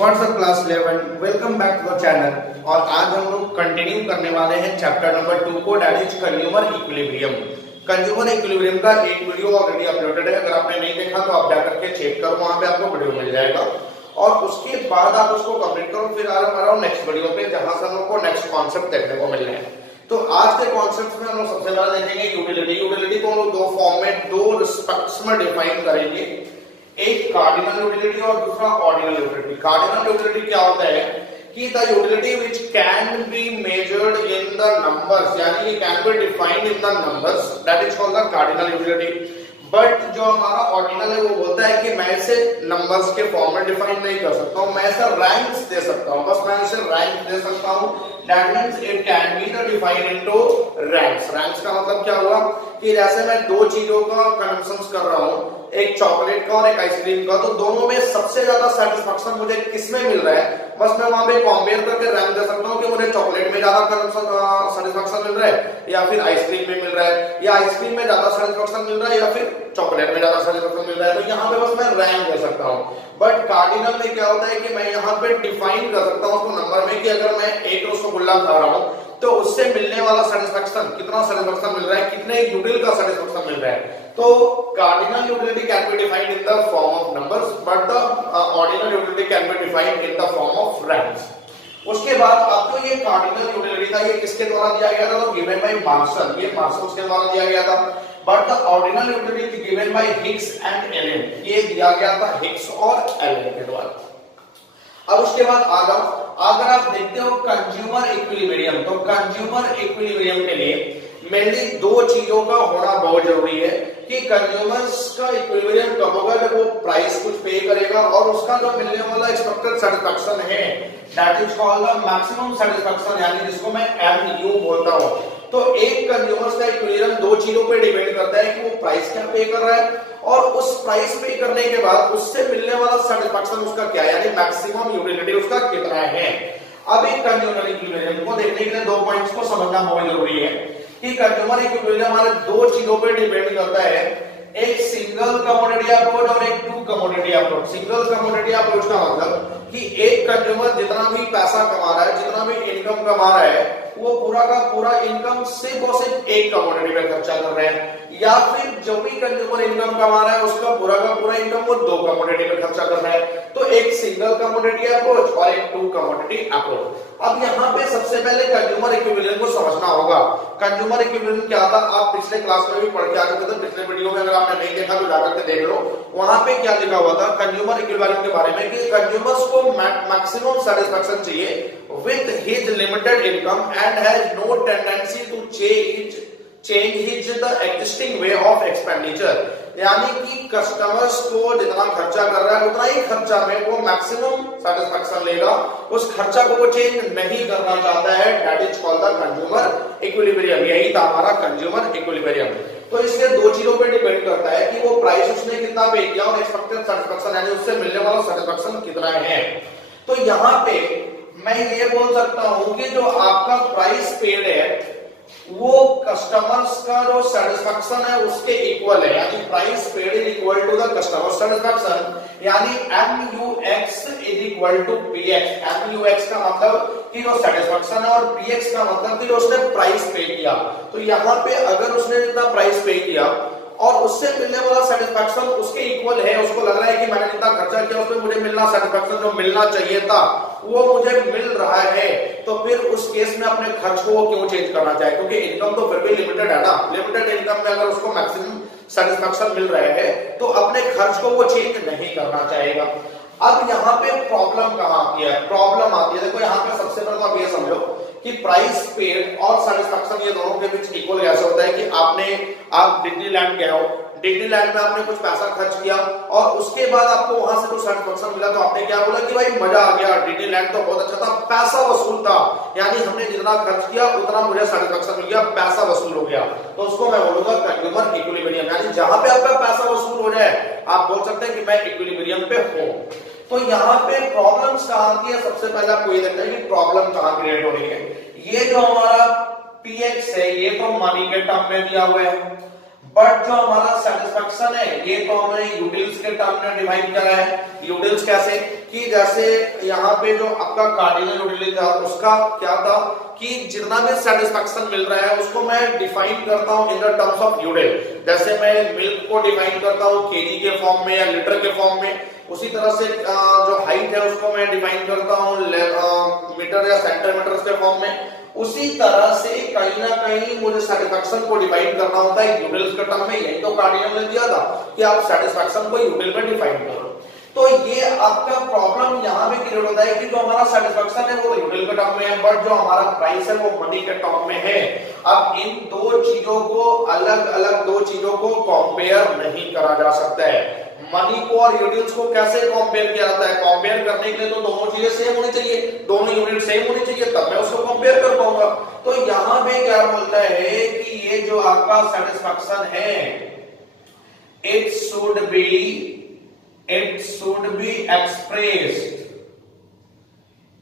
WhatsApp class 11 welcome back to the channel. और आज हम लोग कंटिन्यू करने वाले हैं चैप्टर नंबर 2 को, that is consumer equilibrium. Consumer equilibrium का एक वीडियो ऑलरेडी अपलोडेड है, अगर आपने नहीं देखा तो आप जाकर के चेक करो, वहां पे आपको वीडियो मिल जाएगा और उसके बाद आप उसको कंप्लीट करो। फिर आ रहा हूं नेक्स्ट वीडियो पे, जहां से हम लोग को नेक्स्ट कॉन्सेप्ट देखने को मिल रहे हैं। तो आज के कॉन्सेप्ट में हम लोग सबसे पहले देखेंगे यूटिलिटी। यूटिलिटी को हम लोग दो फॉर्म में, दो रिस्पेक्ट्स में डिफाइन करेंगे, एक कार्डिनल यूटिलिटी और दूसरा ऑर्डिनल यूटिलिटी। कार्डिनल यूटिलिटी क्या होता है कि the utility which can be measured in the numbers, यानी can be defined in the numbers, that is called the cardinal utility. But जो हमारा ऑर्डिनल है वो बोलता है कि मैं इसे नंबर्स के फॉर्म में डिफाइन नहीं कर सकता हूं, मैं इसे रैंक्स दे सकता हूं, बस मैं इसे रैंक दे सकता हूं। That means it can be the define into ranks. Ranks का मतलब क्या हुआ कि जैसे मैं दो चीजों का कंजम्पशन कर रहा हूं, एक चॉकलेट का और एक आइसक्रीम का, तो दोनों में सबसे ज्यादा सेटिस्फेक्शन मुझे किसमें मिल रहा है, बस मैं वहां पे कंपेयर करके रैंक दे सकता हूं कि मुझे चॉकलेट में ज्यादा सेटिस्फेक्शन मिल रहा है या फिर आइसक्रीम में मिल रहा है, या आइसक्रीम में ज्यादा सेटिस्फेक्शन मिल रहा है या फिर चॉकलेट में ज्यादा सेटिस्फेक्शन मिल रहा है। तो यहाँ पे बस मैं रैंक दे सकता हूँ। बट कार्डिनल में क्या होता है कि मैं यहाँ पे डिफाइन कर सकता हूँ उसको नंबर में, कि अगर मैं एक रसगुल्ला खा रहा हूँ तो उससे मिलने वाला सेटिस्फेक्शन, कितना सेटिस्फेक्शन मिल रहा है, कितने यूटिल का सेटिस्फेक्शन मिल रहा है। तो cardinal utility can be defined in the form of numbers, but the ordinal utility can be defined in the form of ranks. उसके बाद अब तो ये कार्डिनल यूटिलिटी था, ये किसके द्वारा दिया गया था, तो गिवन बाय मार्शल, ये मार्शल के द्वारा दिया गया था। But the ordinal utility given by Hicks and Allen, ये दिया गया था हिग्स और एलन के द्वारा। अब उसके बाद अगर आप देखते हो कंज्यूमर इक्विलिब्रियम, तो कंज्यूमर इक्विलिब्रियम के लिए मेनली दो चीजों का होना बहुत जरूरी है कि कंज्यूमर्स का इक्विलिब्रियम कब होगा, जब वो प्राइस कुछ पे करेगा और उसका जो मिलने वाला एक्सपेक्टेड सेटिस्फेक्शन है, that is called the maximum satisfaction, यानी जिसको मैं MU बोलता हूं। तो एक कंज्यूमर्स का इक्विलिब्रियम दो चीजों पे डिपेंड करता है कि वो प्राइस क्या पे कर रहा है और उस प्राइस पे करने के बाद उससे मिलने वाला सेटिस्फेक्शन उसका क्या है, यानी मैक्सिमम यूटिलिटी उसका कितना है। अब एक कंज्यूमर इक्विलिब्रियम को देखने के लिए दो पॉइंट्स को समझना बहुत जरूरी है कि कंज्यूमर इक्विलिब्रियम हमारे दो चीजों पे डिपेंड करता है, एक सिंगल कमोडिटी अप्रोच और एक two commodity approach. Single commodity approach का मतलब कि एक कंज्यूमर जितना भी पैसा कमा रहा है, जितना भी इनकम कमा रहा है, वो पूरा का पूरा इनकम सिर्फ और सिर्फ एक कमोडिटी पे खर्चा कर रहे हैं, या फिर जो भी कंज्यूमर इनकम कमा रहा है उसका पूरा का पूरा इनकम वो दो कमोडिटी पे खर्चा कर रहा है। तो एक सिंगल कमोडिटी अप्रोच और एक टू कमोडिटी अप्रोच। अब यहाँ पे सबसे पहले कंज्यूमर इक्विलिब्रियम को समझना होगा। कंज्यूमर इक्विलिब्रियम क्या था, आप पिछले क्लास में भी पढ़ के आ चुके थे, पिछले वीडियो में अगर आपने नहीं देखा तो जाकर के देख लो, वहां पे क्या लिखा हुआ था कंज्यूमर इक्विलिब्रियम के बारे में, कि कंज्यूमर्स को मैक्सिमम सेटिस्फेक्शन चाहिए with his limited income and has no tendency to change his the existing way of expenditure, यानी कि कस्टमर्स को जितना खर्चा कर रहा है उतना ही खर्चा में वो मैक्सिमम सेटिस्फेक्शन लेगा, उस खर्चा को वो चेंज नहीं करना चाहता है। That is called the consumer equilibrium. यही था हमारा कंज्यूमर इक्विलिब्रियम। तो इसके दो चीजों पे डिपेंड करता है कि वो प्राइस उसने कितना पे किया और एक्सपेक्टेड सेटिस्फेक्शन, यानी उससे मिलने वाला सेटिस्फेक्शन कितना है। तो यहाँ पे मैं ये बोल सकता हूं कि जो आपका प्राइस पेड है वो कस्टमर्स का जो सेटिस्फेक्शन है उसके इक्वल है, यानी price paid is equal to the customer satisfaction, यानी MUX is equal to PX। MUX का मतलब कि जो सेटिस्फेक्शन है और PX का मतलब कि जो उसने प्राइस पे किया। तो यहाँ पे अगर उसने जितना प्राइस पे किया और उससे मिलने वाला सेटिस्फेक्शन उसके इक्वल है, उसको लग रहा है कि मैंने जितना खर्चा किया उसमें मुझे मिलना सेटिस्फेक्शन जो मिलना चाहिए था वो मुझे मिल रहा है, तो फिर उस केस में अपने खर्च को वो क्यों चेंज करना चाहे, क्योंकि इनकम तो फिर भी लिमिटेड है ना। लिमिटेड इनकम में अगर उसको मैक्सिमम सेटिस्फेक्शन मिल रहे हैं तो अपने खर्च को वो चेंज नहीं करना चाहेगा। अब यहाँ पे प्रॉब्लम कहाँ आती है, प्रॉब्लम आती है, देखो यहाँ पे सबसे पहले तो आप ये समझो कि प्राइस पेड और सेटिस्फेक्शन ये दोनों के बीच इक्वल कैसे होता है कि आप डिज्नीलैंड गए हो, डिज्नीलैंड में आपने कुछ पैसा खर्च किया और उसके बाद आपको वहां से कुछ सेटिस्फेक्शन मिला, तो आपने क्या बोला कि भाई मजा आ गया, डिज्नीलैंड तो बहुत अच्छा था, पैसा वसूल था, यानी हमने जितना खर्च किया उतना मुझे सेटिस्फेक्शन मिल गया, पैसा वसूल हो गया। तो उसको मैं बोलूंगा कंज्यूमर इक्विलिब्रियम, यानी जहां पे आपका पैसा वसूल हो जाए आप बोल सकते हैं कि मैं इक्विलिब्रियम पे हूं। तो यहाँ पे प्रॉब्लम्स कहाँ आती है, सबसे पहले आपको ये देखना है कि प्रॉब्लम कहाँ क्रिएट हो रही है। ये जो हमारा PX है ये तो मनी के टर्म में दिया हुआ है, बट जो हमारा सेटिस्फेक्शन है ये तो हमने यूटिल्स के टर्म में डिवाइड करा है। यूटिल्स कैसे कि जैसे यहाँ पे जो आपका कार्डिनल यूटिलिटी था उसका क्या था कि जितना भी सेटिस्फेक्शन मिल रहा है उसको मैं डिफाइन करता हूँ इन द टर्म्स ऑफ यूटिल। जैसे मैं मिल्क को डिफाइन करता हूँ केजी के फॉर्म में या लीटर के फॉर्म में, उसी तरह से जो हाइट है उसको मैं डिफाइन करता हूँ मीटर या सेंटीमीटर के फॉर्म में। उसी तरह से कहीं ना कहीं मुझे सेटिस्फेक्शन को डिफाइन करना होता है यूटिल्स के टर्म में। यही तो कार्डिनल ने दिया था कि आप सेटिस्फेक्शन को यूटिल में डिफाइन करो। तो ये आपका प्रॉब्लम यहाँ पे क्रिएट होता है कि जो हमारा सेटिस्फेक्शन है वो यूटिल के टर्म में है, बट जो हमारा प्राइस है वो मनी के टर्म में है। अब इन दो चीजों को अलग अलग दो चीजों को कंपेयर नहीं करा जा सकता है। मनी को और यूनिट्स को कैसे कंपेयर किया जाता है? कंपेयर करने के लिए तो दोनों चीजें सेम होनी चाहिए, दोनों यूनिट सेम होनी चाहिए, तब मैं उसको कंपेयर कर पाऊंगा। तो यहाँ पे क्या बोलता है कि ये जो आपका सेटिस्फेक्शन है it should be expressed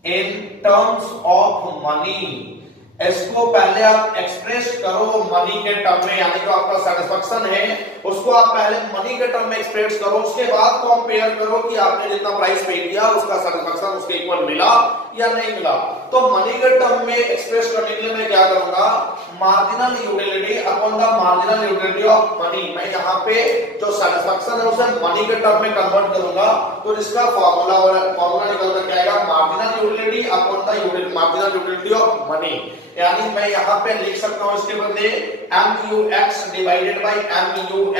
in terms of money. इसको पहले आप एक्सप्रेस करो मनी के टर्म में, यानी जो आपका सेटिस्फेक्शन है उसको आप पहले मनी के टर्म में एक्सप्रेस करो, उसके बाद कंपेयर करो कि आपने जितना प्राइस पे किया उसका सेटिस्फेक्शन उसके इक्वल मिला या नहीं मिला। तो मनी के टर्म में एक्सप्रेस करने के लिए मैं क्या करूंगा, marginal utility upon the marginal utility of money. मैं यहाँ पे जो सेटिस्फेक्शन है उसे मनी के टर्म में कन्वर्ट करूंगा, तो इसका फॉर्मूला निकल कर क्या आएगा, marginal utility upon the marginal utility of money. यानी मैं यहाँ पे लिख सकता हूँ इसके बदले MUX divided by MUM।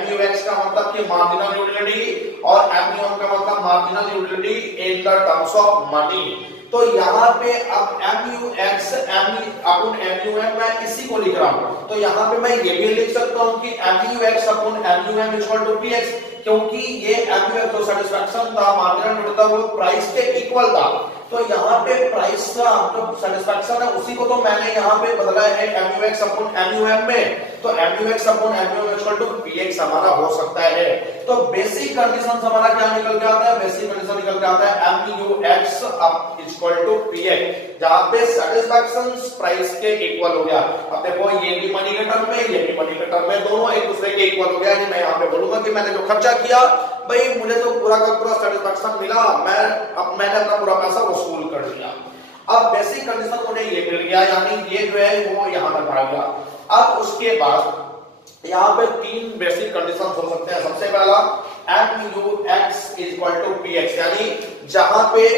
MUX का मतलब कि मार्जिनल यूटिलिटी और MUM का मतलब marginal utility in the terms of money. तो यहाँ पे अब MUX अपॉन MUM मैं इसी को लिख रहा हूँ, तो यहाँ पे मैं ये भी लिख सकता हूँ कि MUX upon MUM equal to PX, क्योंकि ये MUX जो सेटिस्फेक्शन था मार्जिनल यूटिलिटी था वो प्राइस के इक्वल था। तो यहाँ पे प्राइस का जो सेटिस्फेक्शन है उसी को तो मैंने यहाँ पे बदला है MUX अपॉन MUM में, तो MUX upon MUM equal to PX हमारा हो सकता है। तो बेसिक कंडीशन हमारा क्या निकल के आता है, बेसिक कंडीशन निकल के आता है MUX इक्वल टू PX, जहाँ पे सेटिस्फेक्शन प्राइस के इक्वल हो गया। अब देखो ये भी मनी के टर्म में, ये भी मनी के टर्म में, दोनों एक दूसरे के इक्वल हो गया। मैं यहाँ पे बोलूंगा कि मैंने जो खर्चा किया भाई मुझे तो पूरा का पूरा सेटिस्फेक्शन मिला, मैंने अपना पूरा पैसा वसूल कर लिया। अब बेसिक कंडीशन मुझे ये मिल गया, यानी ये जो है वो यहाँ तक आ गया। अब उसके बाद यहाँ पे तीन बेसिक कंडीशन हो सकते हैं। सबसे पहला MUX इक्वल टू PX, यानी जहां पे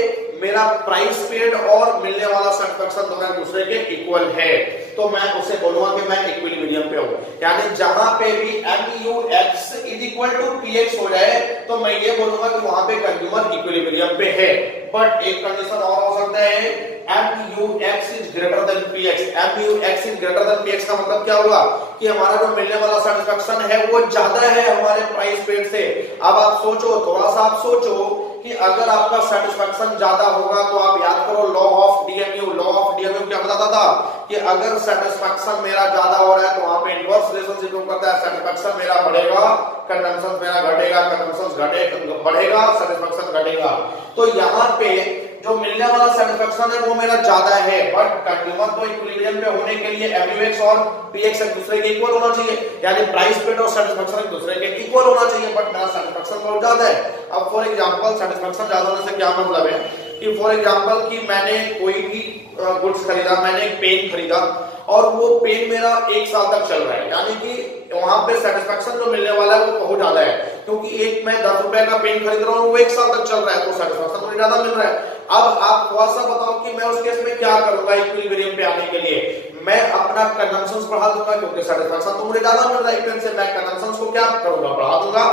मेरा प्राइस पेड और मिलने वाला सेटिस्फेक्शन दोनों एक दूसरे के इक्वल है, तो मैं उसे बोलूंगा कि मैं इक्विलिब्रियम पे हूं। यानी जहां पे भी MUX is equal to PX हो जाए तो मैं ये बोलूंगा कि वहां पे कंज्यूमर इक्विलिब्रियम पे है। बट एक कंडीशन और हो सकता है MUX is greater than PX। MUX is greater than PX का मतलब क्या होगा कि हमारा जो मिलने वाला सेटिस्फेक्शन है वो ज्यादा है हमारे प्राइस पेड से। अब आप सोचो, थोड़ा सा आप सोचो कि अगर आपका सेटिस्फेक्शन ज्यादा होगा तो आप याद करो law of DMU। Law of DMU क्या बताता था कि अगर सेटिस्फेक्शन मेरा ज्यादा हो रहा है तो वहां पे इनवर्स रिलेशनशिप करता है, सेटिस्फेक्शन मेरा बढ़ेगा, कंजम्पशन मेरा घटेगा, कंजम्पशन बढ़ेगा, सेटिस्फेक्शन घटेगा। तो यहाँ पे जो मिलने वाला सेटिस्फेक्शन है वो मेरा ज्यादा है, बट कंज्यूमर तो इक्विलिब्रियम पे होने के लिए MUX और PX एक दूसरे के इक्वल होना चाहिए, यानी प्राइस पेड और सेटिस्फेक्शन एक दूसरे के इक्वल होना चाहिए, बट मेरा सेटिस्फेक्शन बहुत ज्यादा है। अब फॉर एग्जांपल सेटिस्फेक्शन ज्यादा होने से क्या मतलब है कि फॉर एग्जांपल कि मैंने कोई भी गुड्स खरीदा, मैंने एक पेन खरीदा और वो पेन मेरा 1 साल तक चल रहा है, यानी कि वहां पे सेटिस्फेक्शन जो मिलने वाला है वो बहुत ज्यादा है, क्योंकि एक मैं 10 रुपए का पेन खरीद रहा हूँ वो 1 साल तक चल रहा है, तो सेटिस्फेक्शन मुझे ज्यादा मिल रहा है। अब आप थोड़ा सा बताओ कि मैं उस केस में क्या करूंगा इक्विलिब्रियम पे आने के लिए, मैं अपना कंजम्पशन बढ़ा दूंगा क्योंकि सेटिस्फेक्शन तो मुझे ज्यादा मिल रहा है पेन से, मैं कंजम्पशन को क्या करूंगा, बढ़ा दूंगा।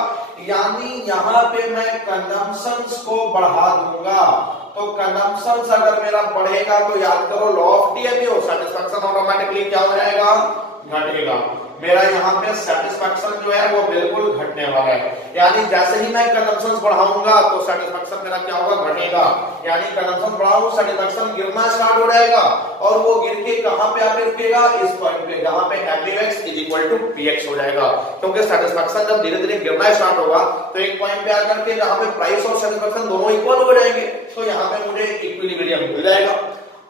यानी यहाँ पे मैं कंजम्पशन को बढ़ा दूंगा, तो कंजम्पशन अगर मेरा बढ़ेगा तो याद करो law of DMU, satisfaction automatically क्या हो जाएगा, घटेगा। मेरा यहाँ पे सेटिस्फेक्शन जो है वो बिल्कुल घटने वाला है, यानी जैसे ही मैं कंजम्पशन बढ़ाऊंगा तो सेटिस्फेक्शन मेरा क्या होगा, घटेगा। यानी कंजम्पशन बढ़ाऊं सेटिस्फेक्शन गिरना स्टार्ट हो जाएगा, और वो गिर के कहां पे आके रुकेगा, इस पॉइंट पे जहां पे MUX is equal to PX हो जाएगा, क्योंकि सेटिस्फेक्शन जब धीरे धीरे गिरना स्टार्ट होगा तो एक पॉइंट पे आकर के जहां पे प्राइस और सेटिस्फेक्शन दोनों इक्वल हो जाएंगे, तो यहाँ पे मुझे इक्विलिब्रियम मिल जाएगा।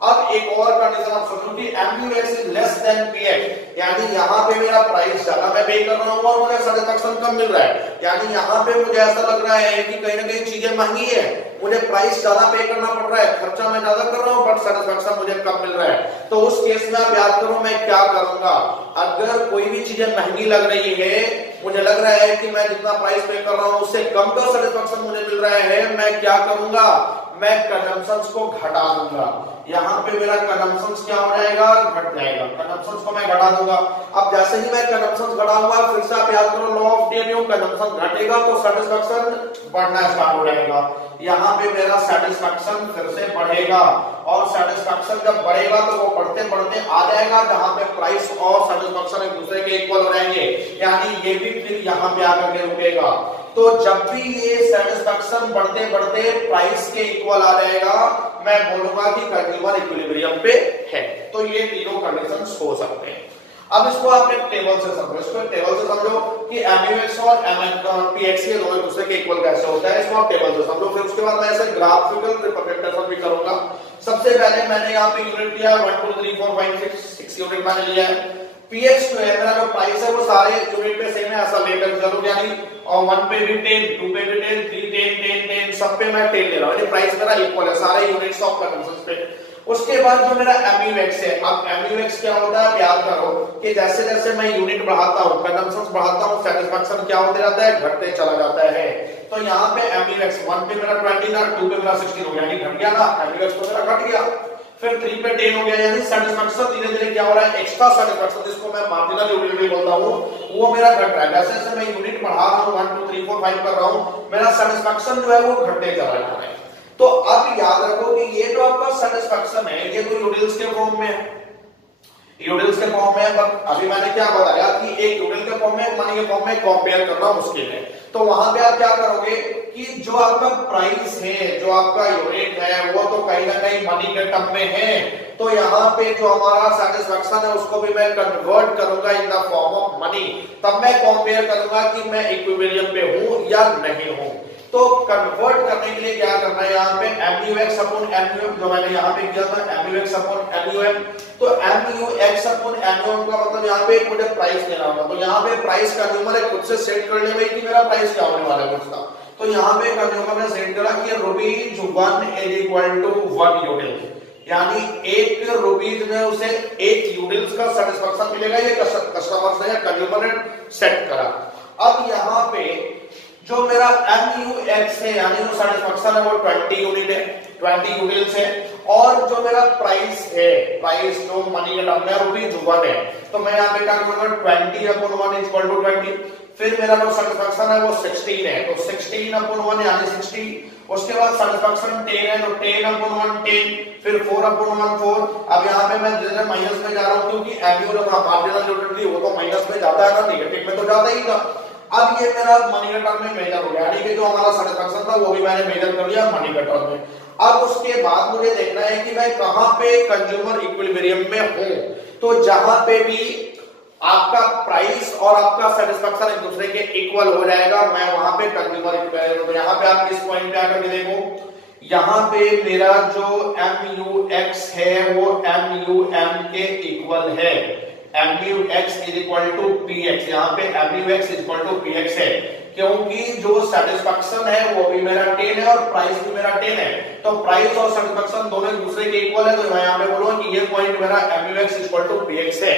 अब एक और कंडीशन आप समझो कि MUX is less than PX, यानी यहाँ पे मेरा प्राइस ज्यादा मैं पे कर रहा हूँ और मुझे सेटिस्फेक्शन कम मिल रहा है, यानी यहाँ पे मुझे ऐसा लग रहा है कि कहीं ना कहीं चीजें महंगी है, मुझे प्राइस ज्यादा पे करना पड़ रहा है, खर्चा मैं ज्यादा कर रहा हूँ बट सेटिस्फेक्शन मुझे कम मिल रहा है। तो उस केस में आप याद करो मैं क्या करूंगा, अगर कोई भी चीजें महंगी लग रही है, मुझे लग रहा है कि मैं जितना प्राइस पे कर रहा हूँ उससे कम का सेटिस्फेक्शन मुझे मिल रहा है, मैं क्या करूंगा, मैं कंजम्पशंस को घटा दूंगा। यहाँ पे मेरा कंजम्पशंस क्या हो जाएगा, घट जाएगा, कंजम्पशंस को मैं घटा दूंगा। अब जैसे ही मैं कंजम्पशंस घटाऊंगा, फिर से आप याद करो लॉ ऑफ टीएमयू, कंजम्पशन घटेगा तो सेटिस्फेक्शन बढ़ना स्टार्ट हो जाएगा। यहाँ पे मेरा सेटिस्फेक्शन फिर से बढ़ेगा और सेटिस्फेक्शन जब बढ़ेगा तो वो बढ़ते बढ़ते आ जाएगा जहां पे प्राइस और सेटिस्फेक्शन एक दूसरे के इक्वल हो जाएंगे, यानी ये भी फिर यहाँ पे आकर के रुकेगा। तो जब भी ये सेटिस्फेक्शन बढ़ते बढ़ते प्राइस के इक्वल आ जाएगा, मैं बोलूंगा कि कंज्यूमर इक्विलिब्रियम पे है। तो ये तीनों कंडीशंस हो सकते हैं। अब इसको आप एक टेबल से समझो, इसको एक टेबल से समझो कि MUX और PX के दोनों दूसरे के इक्वल कैसे होता है, इसको आप टेबल से समझो। फिर उसके बाद मैं ऐसे ग्राफिकल रिप्रेजेंटेशन भी करूंगा। सबसे पहले मैंने यहाँ पे यूनिट लिया 1 2 3 4 5 6 यूनिट मैंने लिया है। PX जो है मेरा जो प्राइस है वो सारे यूनिट पे सेम है, ऐसा लेकर चलो, यानी और 1 पे भी 10, 2 पे भी 10, 3 10 10 10 सब पे मैं 10 ले रहा हूँ, यानी प्राइस मेरा इक्वल है सारे यूनिट्स ऑफ कंजम्पशन पे। उसके बाद जो मेरा MUX है, अब MUX क्या होता है, याद करो कि जैसे जैसे मैं यूनिट बढ़ाता हूँ, कंजम्पशन बढ़ाता हूँ, सेटिस्फेक्शन क्या होते जाता है, घटते चला जाता है। तो यहाँ पे MUX 1 पे मेरा 20 था, 2 पे मेरा 16 हो गया, यानी घट गया ना, MUX तो मेरा घट गया। फिर 3 पे 10 हो गया, यानी सेटिस्फेक्शन धीरे धीरे क्या हो रहा है, एक्स्ट्रा सेटिस्फेक्शन जिसको मैं मार्जिनल यूटिलिटी बोलता हूँ, वो मेरा घट रहा है। जैसे जैसे मैं यूनिट बढ़ा रहा हूँ, 1 2 3 4 5 कर रहा हूँ, मेरा सेटिस्फेक्शन जो है वो घटते चला जा रहा है। तो अब याद रखो कि ये जो आपका सेटिस्फेक्शन है ये तो यूटिल्स के फॉर्म में है, यूटिल्स के फॉर्म में, बट अभी मैंने क्या बताया कि एक यूटिल के फॉर्म में, एक मनी के फॉर्म में कंपेयर करना मुश्किल है। तो वहां पे आप क्या करोगे कि जो आपका प्राइस है, जो आपका यूनिट है, वो तो कहीं ना कहीं मनी के टर्म में है, तो यहाँ पे जो हमारा सेटिस्फेक्शन है उसको भी मैं कन्वर्ट करूंगा in the form of money, तब मैं कंपेयर करूंगा कि मैं इक्विलिब्रियम पे हूं या नहीं हूं। तो कन्वर्ट करने के लिए क्या करना है, यहाँ पे MUX अपॉन MUM, जो मैंने यहाँ पे किया था MUX अपॉन MUM, तो MUX अपॉन MUM का मतलब यहाँ पे मुझे प्राइस लेना होगा। तो यहाँ पे प्राइस कंज्यूमर है खुद से सेट कर ले कि मेरा प्राइस क्या होने वाला है उसका। तो यहाँ पे कंज्यूमर ने सेट करा कि rupees 1 is equal to 1 util, यानी 1 रुपीज में उसे 1 यूटिल्स का सेटिस्फेक्शन मिलेगा, ये कस्टमर से या कंज्यूमर ने सेट करा। अब यहाँ पे जो मेरा MUX है, यानी जो सेटिस्फेक्शन है वो 20 यूनिट है, 20 यूनिट्स है, और जो मेरा प्राइस है, प्राइस जो मनी का टर्म है रुपीज 1 है, तो मैं यहाँ पे क्या करूंगा 20 अपॉन 1 इज इक्वल टू 20। फिर मेरा जो सेटिस्फेक्शन है वो 16 है, तो 16 अपॉन 1 यानी 60। उसके बाद सेटिस्फेक्शन 10 है, तो 10 अपॉन 1 10, फिर 4 अपॉन 1 4। अब यहाँ पे मैं धीरे माइनस में जा रहा हूँ क्योंकि MU जो था मार्जिनल यूटिलिटी वो तो माइनस में जाता है ना, नेगेटिव में तो जाता ही था। अब ये मेरा मनी का टर्म में मेजर हो गया, यानी कि जो हमारा सेटिस्फेक्शन था वो भी मैंने मेजर कर लिया मनी का टर्म में। अब उसके बाद मुझे देखना है कि मैं कहां पे कंज्यूमर इक्विलिब्रियम में हूं। तो जहां पे भी आपका प्राइस और आपका सेटिस्फेक्शन एक दूसरे के इक्वल हो जाएगा, मैं वहां पे कंज्यूमर इक्विलिब्रियम। तो यहाँ पे आप किस पॉइंट पे आकर के देखो, यहाँ पे मेरा जो MUX है वो MUM के इक्वल है, MUX is equal to PX, यहाँ पे MUX is equal to PX है, क्योंकि जो सेटिस्फेक्शन है वो भी मेरा 10 है और प्राइस भी मेरा 10 है। तो प्राइस और सेटिस्फेक्शन दोनों एक दूसरे के इक्वल है, तो मैं यहाँ पे बोलूंगा कि ये पॉइंट मेरा MUX is equal to PX है।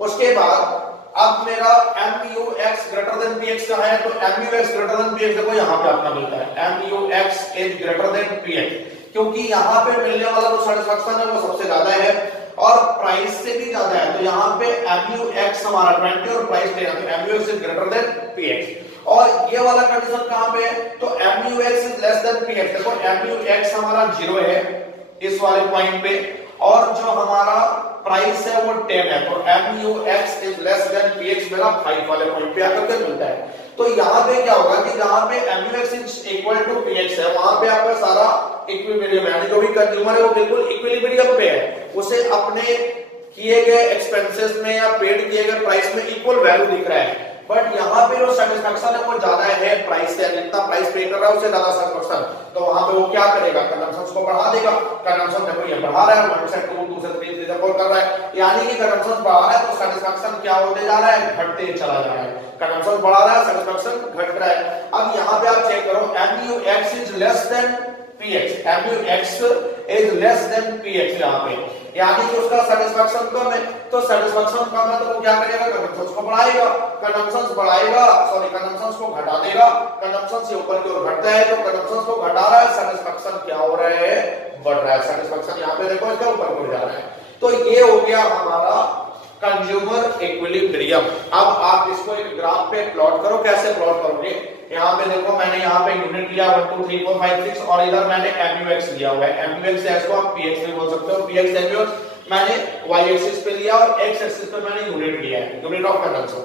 उसके बाद अब मेरा MUX ग्रेटर देन PX का है, तो MUX ग्रेटर देन PX देखो यहाँ पे आपका मिलता है MUX is greater than PX, क्योंकि यहाँ पे मिलने वाला जो सेटिस्फेक्शन है वो सबसे ज्यादा है और प्राइस से भी ज्यादा है। तो यहाँ पे MUX हमारा 20 और प्राइस 10 है, तो MUX is greater than PX। और ये वाला कंडीशन कहां पे है, तो MUX is less than PX। देखो MUX हमारा 0 है इस वाले पॉइंट पे, और जो हमारा प्राइस है वो 10 है, तो MUX is less than PX मेरा 5 वाले पॉइंट पे आकर के मिलता है। तो यहाँ पे क्या होगा कि जहां पे MUX is equal to PX है, वहां पे आपका सारा इक्विलिब्रियम है, यानी जो भी कंज्यूमर है वो बिल्कुल इक्विलिब्रियम पे है, उसे अपने किए गए एक्सपेंसेस में या पेड किए गए प्राइस में इक्वल वैल्यू दिख रहा है। बट यहाँ पे जो सेटिस्फेक्शन है वो ज्यादा है प्राइस से, जितना प्राइस पे कर रहा है उससे ज्यादा सेटिस्फेक्शन, तो वहां पे वो क्या करेगा, कंजम्पशन को बढ़ा देगा। कंजम्पशन देखो ये बढ़ा रहा है, 1 से 2, 2 से 3, 3 से 4 कर रहा है, यानी कि कंजम्पशन बढ़ा रहा है तो सेटिस्फेक्शन क्या होते जा रहा है, घटते चला जा रहा है। कंजम्पशन बढ़ा रहा है, सेटिस्फेक्शन घट रहा है। अब यहाँ पे आप चेक करो, MUX is less than PX, MUX is less than PX यहाँ पे, यानी कि उसका सेटिस्फेक्शन कम है, तो सेटिस्फेक्शन कम है तो वो क्या करेगा, कंजम्पशन को बढ़ाएगा, कंजम्पशन बढ़ाएगा, सॉरी कंजम्पशन को घटा देगा, कंजम्पशन से ऊपर की ओर घटता है तो कंजम्पशन को घटा रहा है, सेटिस्फेक्शन क्या हो रहा है, बढ़ रहा है। सेटिस्फेक्शन यहाँ पे देखो इसका ऊपर को जा रहा है। तो ये हो गया हमारा कंज्यूमर इक्विलिब्रियम। अब आप इसको एक ग्राफ पे प्लॉट करो, कैसे प्लॉट करोगे, यहाँ पे देखो मैंने यहाँ पे यूनिट लिया 1 2 3 4 5 6 और इधर मैंने MUX लिया हुआ है, MUX से इसको आप PX भी बोल सकते हो, PX MUX मैंने y एक्सिस पे लिया और x एक्सिस पे मैंने यूनिट लिया है, यूनिट ऑफ कंजम्पशन।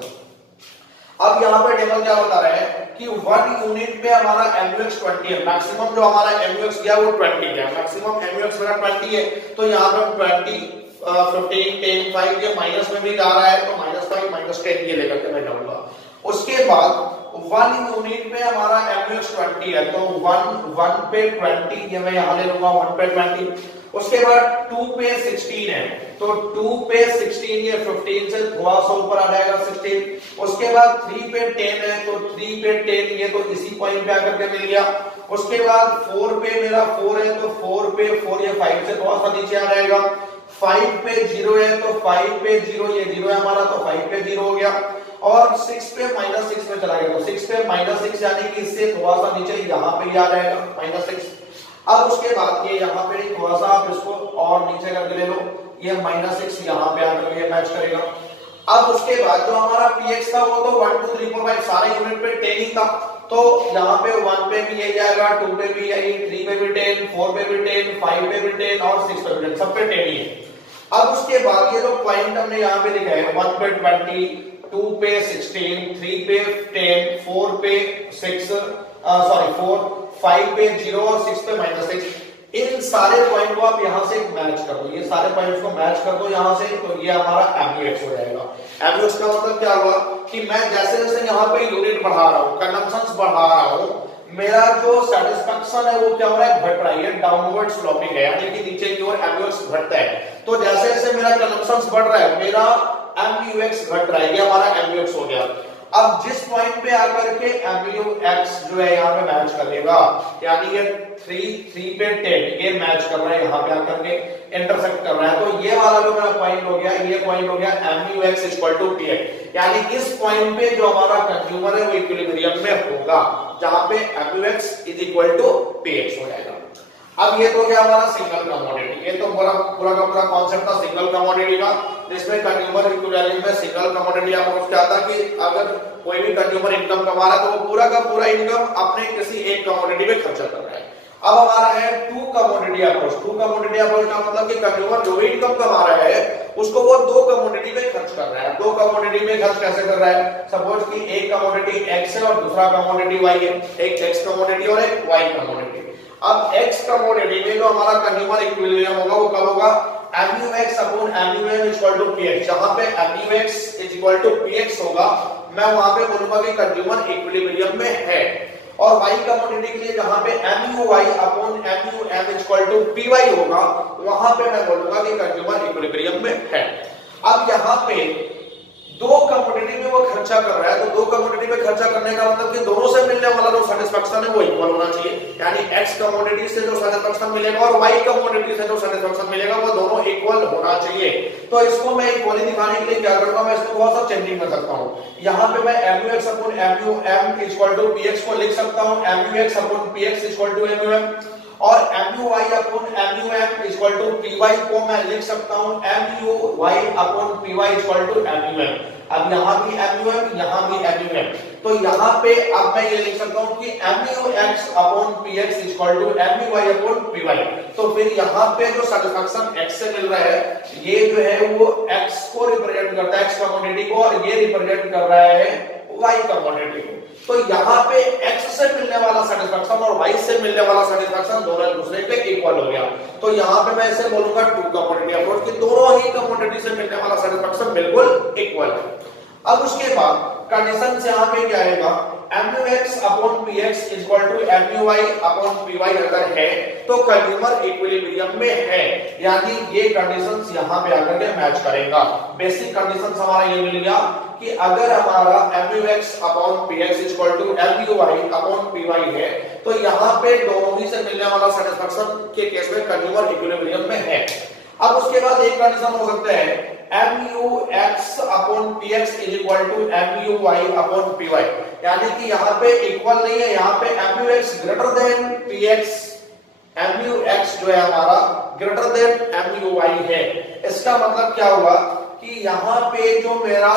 अब यहाँ पे टेबल क्या बता रहा है कि 1 यूनिट पे हमारा MUX 20 है, मैक्सिमम जो हमारा MUX गया वो 20 गया, मैक्सिमम MUX मेरा 20 है, तो यहाँ पे 20 15 10 5 ये माइनस में भी जा रहा है, तो -5 -10 ये लेकर के मैं जाऊंगा। उसके बाद 1 यूनिट पे हमारा MUX 20 है, तो 1 पे 20 ये मैं यहाँ ले लूंगा, 1 पे 20। उसके बाद 2 पे 16 है, तो 2 पे 16 ये 15 से थोड़ा सा ऊपर आ जाएगा 16। उसके बाद 3 पे 10 है, तो 3 पे 10 ये तो इसी पॉइंट पे आकर के मिल गया। उसके बाद 4 पे मेरा 4 है, तो 4 पे 4 ये 5 से थोड़ा सा नीचे आ जाएगा। 5 पे 0 है, तो 5 पे 0 ये 0 है हमारा, तो 5 पे 0 हो गया। और 6 पे -6 में चला गया, तो 6 पे -6 यानी कि इससे थोड़ा सा नीचे यहाँ पे ही आ जाएगा -6। अब उसके बाद ये यहाँ पे थोड़ा सा आप इसको और नीचे करके ले लो, ये -6 यहाँ पे आकर ये मैच करेगा। अब उसके बाद जो हमारा PX था वो तो 1 2 3 4 5 सारे यूनिट पे 10 ही था, तो यहाँ पे 1 पे भी यही आएगा, 2 पे भी यही, 3 पे भी 10, 4 पे भी 10, 5 पे भी 10 और 6 पे भी 10, सब पे 10 ही है। अब उसके बाद ये जो पॉइंट हमने यहाँ पे लिखा है 1 पे 20, 2 पे 16, 3 पे 10, 4 पे 6 4, 5 पे 0 और 6 पे -6, इन सारे पॉइंट को आप यहां से मैच कर दो, ये सारे पॉइंट्स को मैच कर दो यहां से, तो ये हमारा MUX हो जाएगा। MUX का मतलब क्या हुआ कि मैं जैसे जैसे यहाँ पे यूनिट बढ़ा रहा हूँ, कंजम्पशन बढ़ा रहा हूँ, मेरा जो सेटिस्फेक्शन है वो क्या हो रहा है, घट रहा है, डाउनवर्ड स्लोपिंग है, यानी कि नीचे की ओर MUX घटता है। तो जैसे जैसे मेरा कंजम्पशन बढ़ रहा है मेरा MUX घट रहा है, ये हमारा MUX हो गया। अब जिस पॉइंट पे आकर के MUX जो है यहाँ पे मैच करेगा, यानी ये 3 पे 10 ये मैच कर रहा है, यहाँ पे आकर के इंटरसेक्ट कर रहा है, तो ये वाला जो मेरा पॉइंट हो गया, ये पॉइंट हो गया MUX = PX, यानी इस पॉइंट पे जो हमारा कंज्यूमर है वो इक्विलिब्रियम में होगा, जहां पे MUX = PX हो जाएगा। अब ये तो क्या हमारा सिंगल कमोडिटी, ये तो पूरा का पूरा कॉन्सेप्ट था सिंगल कमोडिटी का, जिसमें कंज्यूमर इक्विलिब्रियम में सिंगल कमोडिटी अप्रोच क्या था कि अगर कोई भी कंज्यूमर इनकम कमा रहा है तो वो पूरा का पूरा इनकम अपने किसी एक कमोडिटी पे खर्चा कर रहा है। अब हमारा है 2 कमोडिटी अप्रोच। 2 कमोडिटी अप्रोच का मतलब कि कंज्यूमर जो भी इनकम कमा रहा है उसको वो 2 कमोडिटी पे खर्च कर रहा है। 2 कमोडिटी में खर्च कैसे कर रहा है, सपोज कि एक कमोडिटी X है और दूसरा कमोडिटी Y है, एक X कमोडिटी और एक Y कमोडिटी। अब X कमोडिटी में जो हमारा कंज्यूमर इक्विलिब्रियम होगा वो कब होगा, MUX/MUM = PX, जहां पे MUX = PX होगा मैं वहां पे बोलूंगा कि कंज्यूमर इक्विलिब्रियम में है। और Y कमोडिटी के लिए जहां पे MUY/MUM = PY होगा वहां पे मैं बोलूंगा कि कंज्यूमर इक्विलिब्रियम में है। अब यहाँ पे 2 कमोडिटी में वो खर्चा कर रहा है, तो 2 कमोडिटी में खर्चा करने का मतलब कि दोनों से मिलने वाला जो सेटिस्फेक्शन है वो इक्वल होना चाहिए, यानी X कमोडिटी से जो सेटिस्फेक्शन मिलेगा और Y कमोडिटी से जो सेटिस्फेक्शन मिलेगा वो दोनों इक्वल होना चाहिए। तो इसको मैं इक्वली दिखाने के लिए क्या करूंगा, मैं इसको बहुत सा चेंजिंग कर सकता हूं। यहाँ पे मैं MUX/MUM = PX को लिख सकता हूँ, MUX/PX = MUM, और MUY/MUM = PY को मैं लिख सकता हूं MUY/PY = MUM। अब यहाँ भी MUM, यहाँ भी MUM, तो यहाँ पे अब मैं ये लिख सकता हूं कि MUX/PX = MUY/PY। तो फिर यहाँ पे जो सेटिस्फेक्शन X से मिल रहा है ये जो है वो X को रिप्रेजेंट करता है, X कमोडिटी को, और ये रिप्रेजेंट कर रहा है Y कमोडिटी को। तो यहाँ पे X से मिलने वाला सेटिस्फेक्शन और Y से मिलने वाला सेटिस्फेक्शन दोनों एक दूसरे के इक्वल हो गया। तो यहाँ पे मैं इसे बोलूंगा 2 कमोडिटी अप्रोच, कि दोनों ही कमोडिटी से मिलने वाला सेटिस्फेक्शन बिल्कुल इक्वल है। अब उसके बाद कंडीशन यहाँ पे क्या आएगा, MUX upon PX equal to MUY upon PY अगर है तो कंज्यूमर इक्विलिब्रियम में है, यानी ये कंडीशंस यहाँ पे आकर के मैच करेगा। बेसिक कंडीशंस हमारा ये मिल गया कि अगर हमारा MUX upon PX equal to MUY upon PY है तो यहाँ पे दोनों ही से मिलने वाला सेटिस्फेक्शन के केस में कंज्यूमर इक्विलिब्रियम में है। अब उसके बाद एक कंडीशन हो सकता है MUX upon PX is equal to MUY upon PY, यानी कि यहाँ पे इक्वल नहीं है, यहाँ पे MUX greater than PX, MUX जो है हमारा ग्रेटर देन MUY है। इसका मतलब क्या हुआ कि यहाँ पे जो मेरा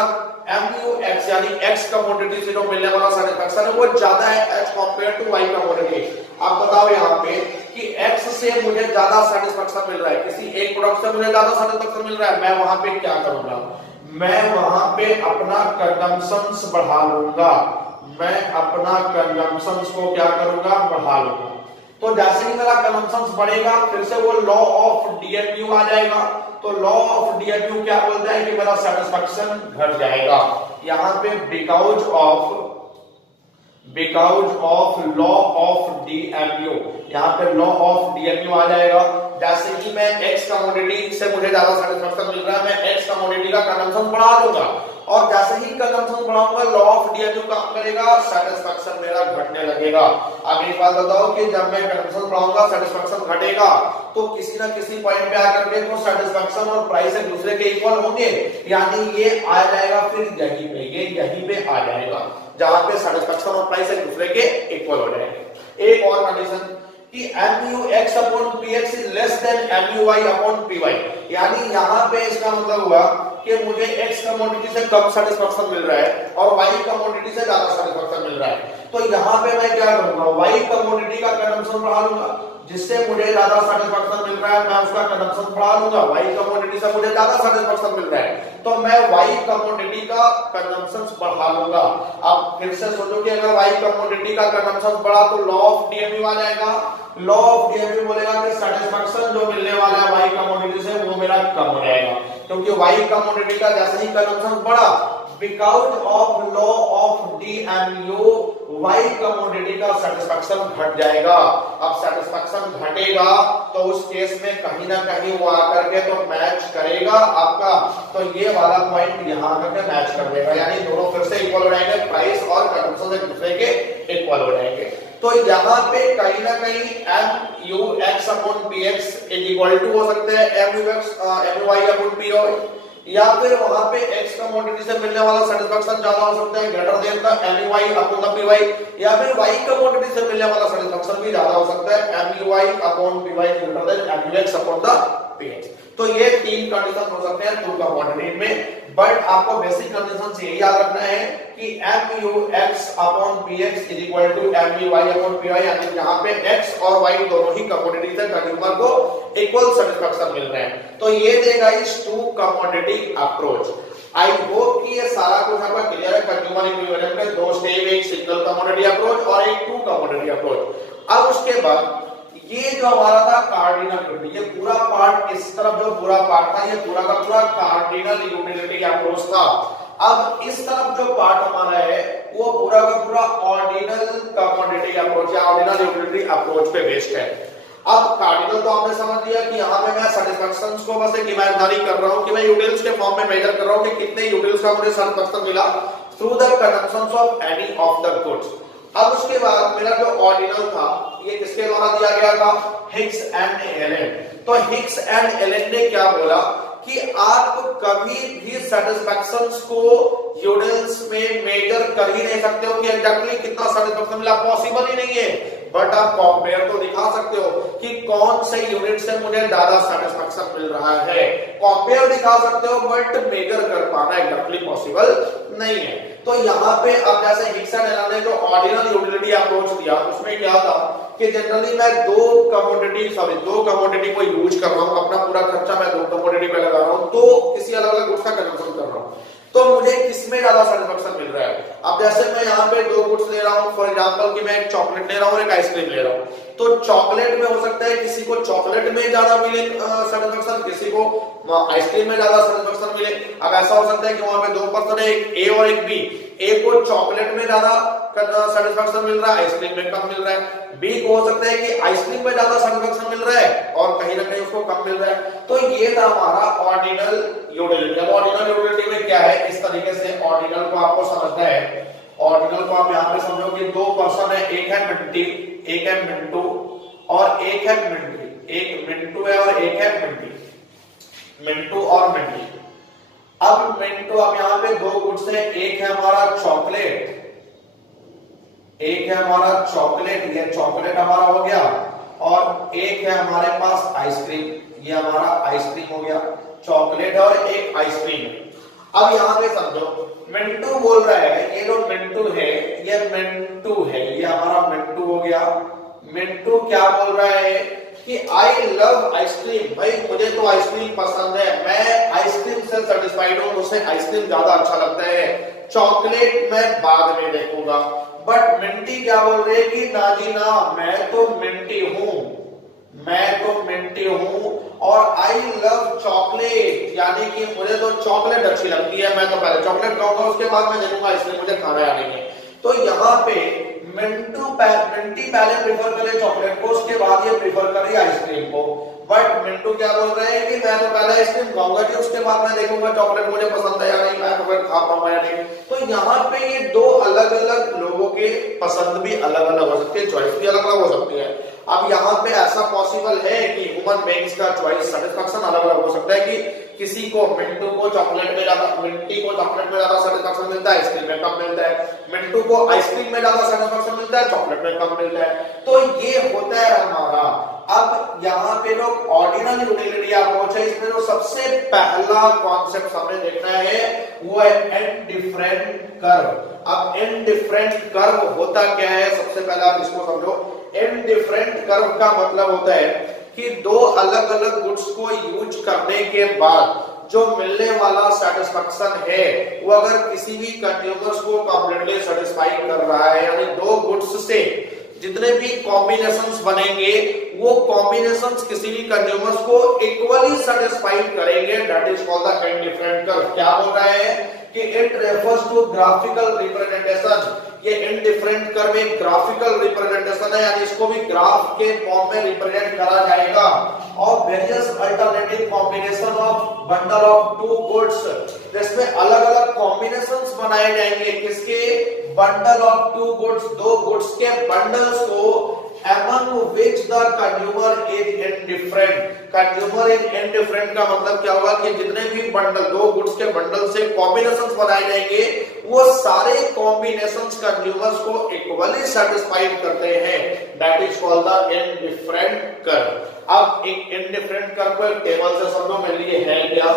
MUX यानी X कमोडिटी से जो मिलने वाला सेटिस्फेक्शन है वो ज्यादा है as compare to Y commodity. आप बताओ यहाँ पे कि X से मुझे ज्यादा सेटिस्फेक्शन मिल रहा है, किसी एक प्रोडक्ट से मुझे ज्यादा सेटिस्फेक्शन मिल रहा है, मैं वहां पे क्या करूंगा, मैं वहां पे अपना कंजम्पशंस बढ़ा लूंगा, मैं अपना कंजम्पशंस को क्या करूंगा, बढ़ा लूंगा। तो जैसे ही मेरा कंजम्पशंस बढ़ेगा फिर से वो लॉ ऑफ डीएमयू आ जाएगा। तो लॉ ऑफ डीएमयू क्या बोलता है कि मेरा सेटिस्फेक्शन घट जाएगा। यहाँ पे because of law of DMU, यहाँ पे लॉ ऑफ डीएमयू आ जाएगा। जैसे कि मैं एक्स कमोडिटी से मुझे ज्यादा सेटिस्फेक्शन मिल रहा है, मैं एक्स कमोडिटी का कंजम्पशन बढ़ा दूंगा, और जैसे ही कंजम्पशन बढ़ाऊंगा लॉ ऑफ डीएमयू काम करेगा, सेटिस्फेक्शन मेरा घटने लगेगा। अब एक बात बताओ कि जब मैं कंजम्पशन बढ़ाऊंगा सेटिस्फेक्शन घटेगा, तो किसी ना किसी पॉइंट पे आकर के तो सेटिस्फेक्शन और प्राइस एक दूसरे के इक्वल होंगे, यानी ये आ जाएगा फिर यहीं पे, ये यहीं पे आ जाएगा जहां पे सेटिस्फेक्शन और प्राइस एक दूसरे के इक्वल हो जाएंगे। एक और कंडीशन कि MUX upon PX is less than MUY upon PY, यानी यहाँ पे इसका मतलब हुआ कि मुझे X कमोडिटी से कम सेटिस्फेक्शन मिल रहा है और Y कमोडिटी से ज्यादा सेटिस्फेक्शन मिल रहा है। तो यहाँ पे मैं क्या करूंगा, Y कमोडिटी का कंजम्पशन बढ़ा लूंगा, जिससे मुझे ज्यादा सेटिस्फेक्शन मिल रहा है मैं उसका कंजम्पशन बढ़ा लूंगा। Y कमोडिटी से मुझे ज्यादा सेटिस्फेक्शन मिल रहा है तो मैं Y कमोडिटी का कंजम्पशन बढ़ा लूंगा। अब फिर से सोचो कि अगर Y कमोडिटी का कंजम्पशन बढ़ा तो लॉ ऑफ डीएमयू आ जाएगा। लॉ ऑफ डीएमयू बोलेगा कि सेटिस्फेक्शन जो मिलने वाला है Y कमोडिटी से वो मेरा कम हो जाएगा, क्योंकि Y कमोडिटी का जैसे ही कंजम्पशन बढ़ा because of law of DMU Y commodity का सेटिस्फेक्शन घट जाएगा। अब सेटिस्फेक्शन घटेगा तो उस केस में कहीं ना कहीं वो आकर के तो मैच करेगा आपका, तो ये वाला पॉइंट यहाँ आकर के मैच कर देगा, यानी दोनों फिर से इक्वल हो जाएंगे, प्राइस और कंजम्पशन एक दूसरे के इक्वल हो जाएंगे। तो यहाँ पे कहीं ना कहीं MUX upon PX is equal to हो सकते हैं MUY अपॉन PY, या फिर वहां पे X कमोडिटी से मिलने वाला सेटिस्फेक्शन ज्यादा हो सकता है greater than the MUY upon the PY, या फिर Y कमोडिटी से मिलने वाला सेटिस्फेक्शन भी ज्यादा हो सकता है MUY upon PY greater than MUX upon the PX। तो ये तीन कंडीशन हो सकते हैं टू कमोडिटी में, बट आपको बेसिक कंडीशन यही याद रखना है कि MUX upon PX is equal to MUY upon PY, यानी यहाँ पे X और Y दोनों ही कमोडिटी से कंज्यूमर को इक्वल सेटिस्फेक्शन मिल रहे हैं। तो ये देगा इस two commodity approach. I hope कि ये सारा कुछ आपका क्लियर है। कंज्यूमर इक्विलिब्रियम के दो स्टेप, एक सिंगल कमोडिटी अप्रोच और एक टू कमोडिटी अप्रोच। अब उसके बाद ये जो हमारा था कार्डिनल यूटिलिटी, ये पूरा पार्ट इस तरफ जो पूरा पार्ट था ये पूरा का पूरा कार्डिनल यूटिलिटी अप्रोच था। अब इस तरफ जो पार्ट हमारा है वो पूरा का पूरा ऑर्डिनल कमोडिटी अप्रोच या ऑर्डिनल यूटिलिटी अप्रोच पे बेस्ड है। अब कार्डिनल तो आपने समझ लिया कि यहाँ पे मैं सेटिस्फेक्शंस को बस एक इमेजिनरी कर रहा हूँ कि मैं यूटिल्स के फॉर्म में मेजर कर रहा हूँ कि कितने यूटिल्स का मुझे सेटिस्फेक्शन मिला through the consumption of any of the goods. अब उसके बाद मेरा जो ऑर्डिनल था ये किसके द्वारा दिया गया था, हिग्स एंड एलन। तो हिग्स एंड एलन ने क्या बोला कि आप कभी भी सेटिस्फेक्शंस को यूनिट्स में मेजर कर ही नहीं सकते हो कि एग्जैक्टली कितना सेटिस्फेक्शन मिला, पॉसिबल ही नहीं है, बट आप कंपेयर तो दिखा सकते हो कि कौन से यूनिट से मुझे ज्यादा सेटिस्फेक्शन मिल रहा है, कंपेयर दिखा सकते हो, बट मेजर कर पाना एग्जैक्टली पॉसिबल नहीं है। तो यहाँ पे अब जैसे हिग्स एंड एलन ने जो ऑर्डिनल यूटिलिटी अप्रोच दिया उसमें क्या था कि जनरली मैं दो कमोडिटी को यूज कर रहा हूँ, अपना पूरा खर्चा मैं दो कमोडिटी पे लगा रहा हूँ, तो किसी अलग अलग गुड्स का कंजम्पशन कर रहा हूँ, तो मुझे किसमें ज्यादा सेटिस्फेक्शन मिल रहा है। अब जैसे मैं यहाँ पे दो गुड्स ले रहा हूँ, फॉर एग्जांपल कि मैं एक चॉकलेट ले रहा हूँ और एक आइसक्रीम ले रहा हूँ, तो चॉकलेट में हो सकता है किसी को चॉकलेट में ज्यादा मिले सेटिस्फेक्शन, किसी को आइसक्रीम में ज्यादा सेटिस्फेक्शन मिले। अब ऐसा हो सकता है कि वहां पे दो पर्सन है, एक ए और एक बी, ए को चॉकलेट में ज्यादा सेटिस्फेक्शन मिल रहा है, आइसक्रीम में कम मिल रहा है। बी को हो सकता है कि आइसक्रीम में ज्यादा सेटिस्फेक्शन मिल रहा है और कहीं ना कहीं उसको कम मिल रहा है। तो ये था हमारा ऑर्डिनल यूटिलिटी। अब ऑर्डिनल यूटिलिटी में क्या है, इस तरीके से ऑर्डिनल को आपको समझना है। ऑर्डिनल को आप यहाँ पे समझो कि दो पर्सन है, एक है मिंटी, एक है मिंटू और एक है मिंटी। एक मिंटू है और एक है मिंटी, मिंटू और मिंटी। अब मिंटू, अब यहाँ पे दो गुड्स है, एक है हमारा चॉकलेट, एक है हमारा चॉकलेट, ये चॉकलेट हमारा हो गया, और एक है हमारे पास आइसक्रीम, ये हमारा आइसक्रीम हो गया। चॉकलेट और एक आइसक्रीम। अब यहाँ पे समझो, मिंटू बोल रहा है, ये जो मिंटू है ये मिंटू है, ये हमारा मिंटू हो गया। मिंटू क्या बोल रहा है कि आई लव आइसक्रीम, भाई मुझे तो आइसक्रीम पसंद है, मैं आइसक्रीम से सेटिस्फाइड हूं, मुझे आइसक्रीम ज्यादा अच्छा लगता है, चॉकलेट मैं बाद में देखूंगा। बट मिंटी क्या बोल रही है कि ना जी ना, मैं तो मिंटी हूं, मैं तो मिंटी हूं और आई लव चॉकलेट, यानी कि मुझे तो चॉकलेट अच्छी लगती है, मैं तो पहले चॉकलेट खाऊंगा उसके बाद मैं देखूंगा आइसक्रीम मुझे खाना या नहीं है। तो यहाँ पे मिंटी पहले प्रेफर करे चॉकलेट को, उसके बाद ये प्रेफर करे आइसक्रीम को। बट मिंटू क्या बोल रहे हैं कि मैं तो पहले आइसक्रीम खाऊंगा जी, उसके बाद मैं देखूंगा चॉकलेट मुझे पसंद है या नहीं, मैं चॉकलेट खा पाऊंगा या नहीं। तो यहाँ पे ये दो अलग अलग लोगों के पसंद भी अलग अलग हो सकती है, चॉइस भी अलग अलग हो सकती है। अब यहाँ पे ऐसा पॉसिबल है कि ह्यूमन बीइंग्स का चॉइस सेटिस्फेक्शन अलग अलग हो सकता है कि किसी को, मिंटू को चॉकलेट में ज्यादा, मिंटी को चॉकलेट में ज्यादा सेटिस्फेक्शन मिलता है, आइसक्रीम में कम मिलता है। मिंटू को आइसक्रीम में ज्यादा सेटिस्फेक्शन मिलता है, चॉकलेट में कम मिलता है। तो ये होता है हमारा। अब यहाँ पे जो ऑर्डिनल यूटिलिटी अप्रोच है, इसमें जो सबसे पहला कॉन्सेप्ट हमें देखना है वो है इंडिफरेंट कर्व। अब इंडिफरेंट कर्व होता क्या है, सबसे पहले आप इसको समझो। इंडिफरेंट कर्व का मतलब होता है कि दो अलग अलग गुड्स को यूज करने के बाद जो मिलने वाला सेटिस्फेक्शन है वो अगर किसी भी कंज्यूमर्स को कंप्लीटली सेटिस्फाई कर रहा है, यानी दो गुड्स से जितने भी कॉम्बिनेशंस बनेंगे वो कॉम्बिनेशंस किसी भी कंज्यूमर्स को इक्वली सेटिस्फाई करेंगे, that is called the indifferent curve. क्या हो रहा है कि it refers to graphical representation. ये इंडिफरेंट कर्व एक ग्राफिकल रिप्रेजेंटेशन है, यानी इसको भी ग्राफ के फॉर्म में रिप्रेजेंट करा जाएगा। और various alternative combination of bundle of two goods, जिसमें अलग अलग कॉम्बिनेशंस बनाए जाएंगे, किसके, बंडल ऑफ टू गुड्स, दो गुड्स के बंडल्स को, among which the consumer is indifferent। Consumer is indifferent का मतलब क्या होगा कि जितने भी बंडल, दो गुड्स के बंडल से कॉम्बिनेशंस बनाए जाएंगे वो सारे कॉम्बिनेशंस कंज्यूमर्स को इक्वली सेटिस्फाइड करते हैं, that is called the indifferent curve. अब एक इंडिफरेंट कर्व को एक टेबल से समझो, मेरे लिए है क्या,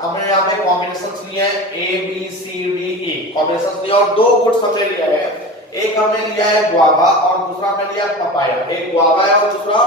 हमने यहाँ पे कॉम्बिनेशंस लिए हैं A B C D E, combinations लिए और दो गुड्स हमने लिया है, एक हमने लिया है गुआवा और दूसरा हमने लिया पपाया। एक गुआवा है और दूसरा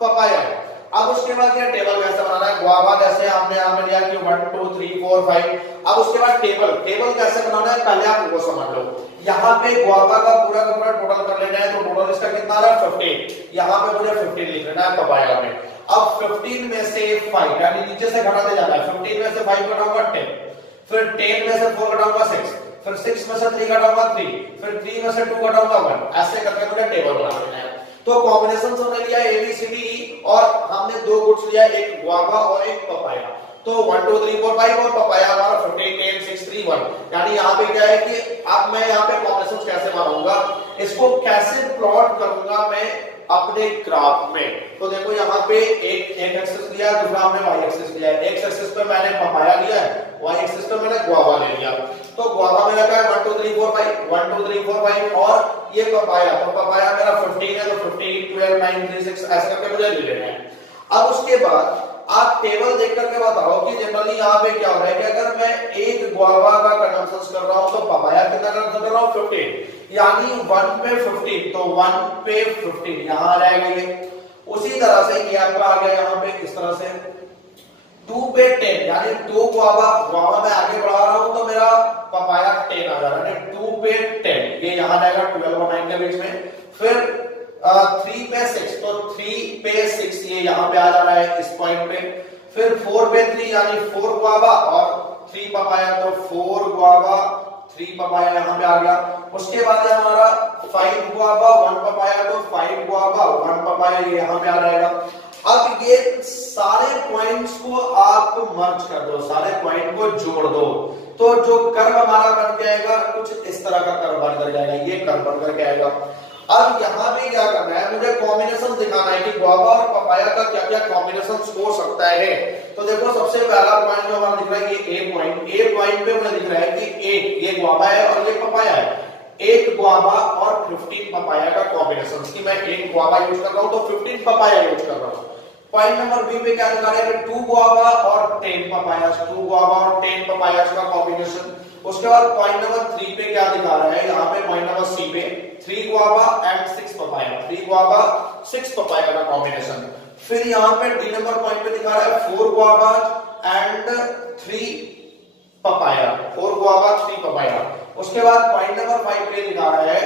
पपाया है। अब उसके बाद ये टेबल कैसे बनाना है, गुआवा जैसे हमने यहाँ पे लिया कि 1 2 3 4 5। अब उसके बाद टेबल कैसे बनाना है पहले आप वो समझ लो। यहाँ पे गुआवा का पूरा टोटल कर लेना है, तो टोटल इसका कितना आ रहा है 15। यहाँ पे मुझे 15 लिख लेना है पपाया में। अब 15 में से 5, यानी नीचे से घटाते जाना है, 15 में से 5 घटाऊंगा 10, फिर 10 में से 4 घटाऊंगा 6, फिर 6 में से 3 घटाऊंगा 3, फिर 3 में से 2 घटाऊंगा 1, ऐसे करके मुझे टेबल बना लेना है। तो कॉम्बिनेशंस हमने लिया ए बी सी डी ई और हमने दो गुड्स लिया, एक गुआवा और एक पपाया। तो 1 2 3 4 5 और पपाया हमारा 15 10 6 3 1। यानी यहाँ पे क्या है कि अब मैं यहाँ पे कॉम्बिनेशंस कैसे बनाऊंगा, इसको कैसे प्लॉट करूंगा मैं अपने ग्राफ में। तो देखो यहाँ पे एक एक्सिस लिया है, दूसरा हमने वाई एक्सिस लिया है। एक्स एक्सिस पे मैंने पपाया लिया है, वाई एक्सिस पे मैंने गुआवा ले लिया। तो गुआवा में लगा है 1 2 3 4 5, 1 2 3 4 5 और ये पपाया, तो पपाया मेरा 15 है, तो 15 12 9 3 6 ऐसे करके मुझे ले लेना है। अब उसके बाद आप टेबल देख करके बताओ कि जनरली यहाँ पे क्या हो रहा है कि अगर मैं एक गुआवा का कंजम्पशन कर रहा हूँ तो पपाया कितना कंजम्पशन कर रहा हूँ 15, यानी 1 पे 15, तो 1 पे 15 यहाँ रहेगा ये। उसी तरह से ये आपका आ गया यहाँ पे इस तरह से 2 पे 10, यानी 2 गुआवा में आगे बढ़ा रहा हूँ तो मेरा पपाया 10 आ जा रहा है, 2 पे 10 ये यहाँ रहेगा 12 और 9 के बीच में। फिर 3 पे 6, तो 3 पे 6 ये यहाँ पे आ जा रहा है इस पॉइंट पे। फिर 4 पे 3 यानी 4 गुआवा और 3 पपाया, तो 4 गुआवा 3 पपाया यहाँ पे आ गया। उसके बाद है हमारा 5 गुआवा 1 पपाया, तो 5 गुआवा 1 पपाया ये यहाँ पे आ जाएगा। अब ये सारे पॉइंट्स को आप मर्ज कर दो, सारे पॉइंट को जोड़ दो, तो जो कर्व हमारा बन जाएगा कुछ इस तरह का कर्व बन कर जाएगा, ये कर्व बन करके आएगा। अब यहाँ पे क्या करना है, मुझे कॉम्बिनेशन दिखाना है कि गुआवा और पपाया का क्या क्या कॉम्बिनेशन हो सकता है। तो देखो सबसे पहला पॉइंट जो हमारा दिख रहा है ये ए पॉइंट पे मुझे दिख रहा है कि एक ये गुआवा है और ये पपाया है। एक गुआवा और 15 पपाया का कॉम्बिनेशन, कि मैं एक गुआवा यूज कर रहा हूं तो 15 पपाया यूज कर रहा हूं। पॉइंट नंबर बी पे क्या दिखा रहा है कि 2 गुआवा और 10 पपाया, 2 गुआवा और 10 पपाया का कॉम्बिनेशन। उसके बाद पॉइंट नंबर 3 पे क्या दिखा रहा है, यहाँ पे पॉइंट नंबर सी पे 3 guava and 6 papaya, 3 guava 6 papaya का कॉम्बिनेशन। फिर यहाँ पे डी नंबर पॉइंट पे दिखा रहा है 4 guava and 3 papaya, 4 guava 3 papaya. उसके बाद पॉइंट नंबर 5 पे दिखा रहा है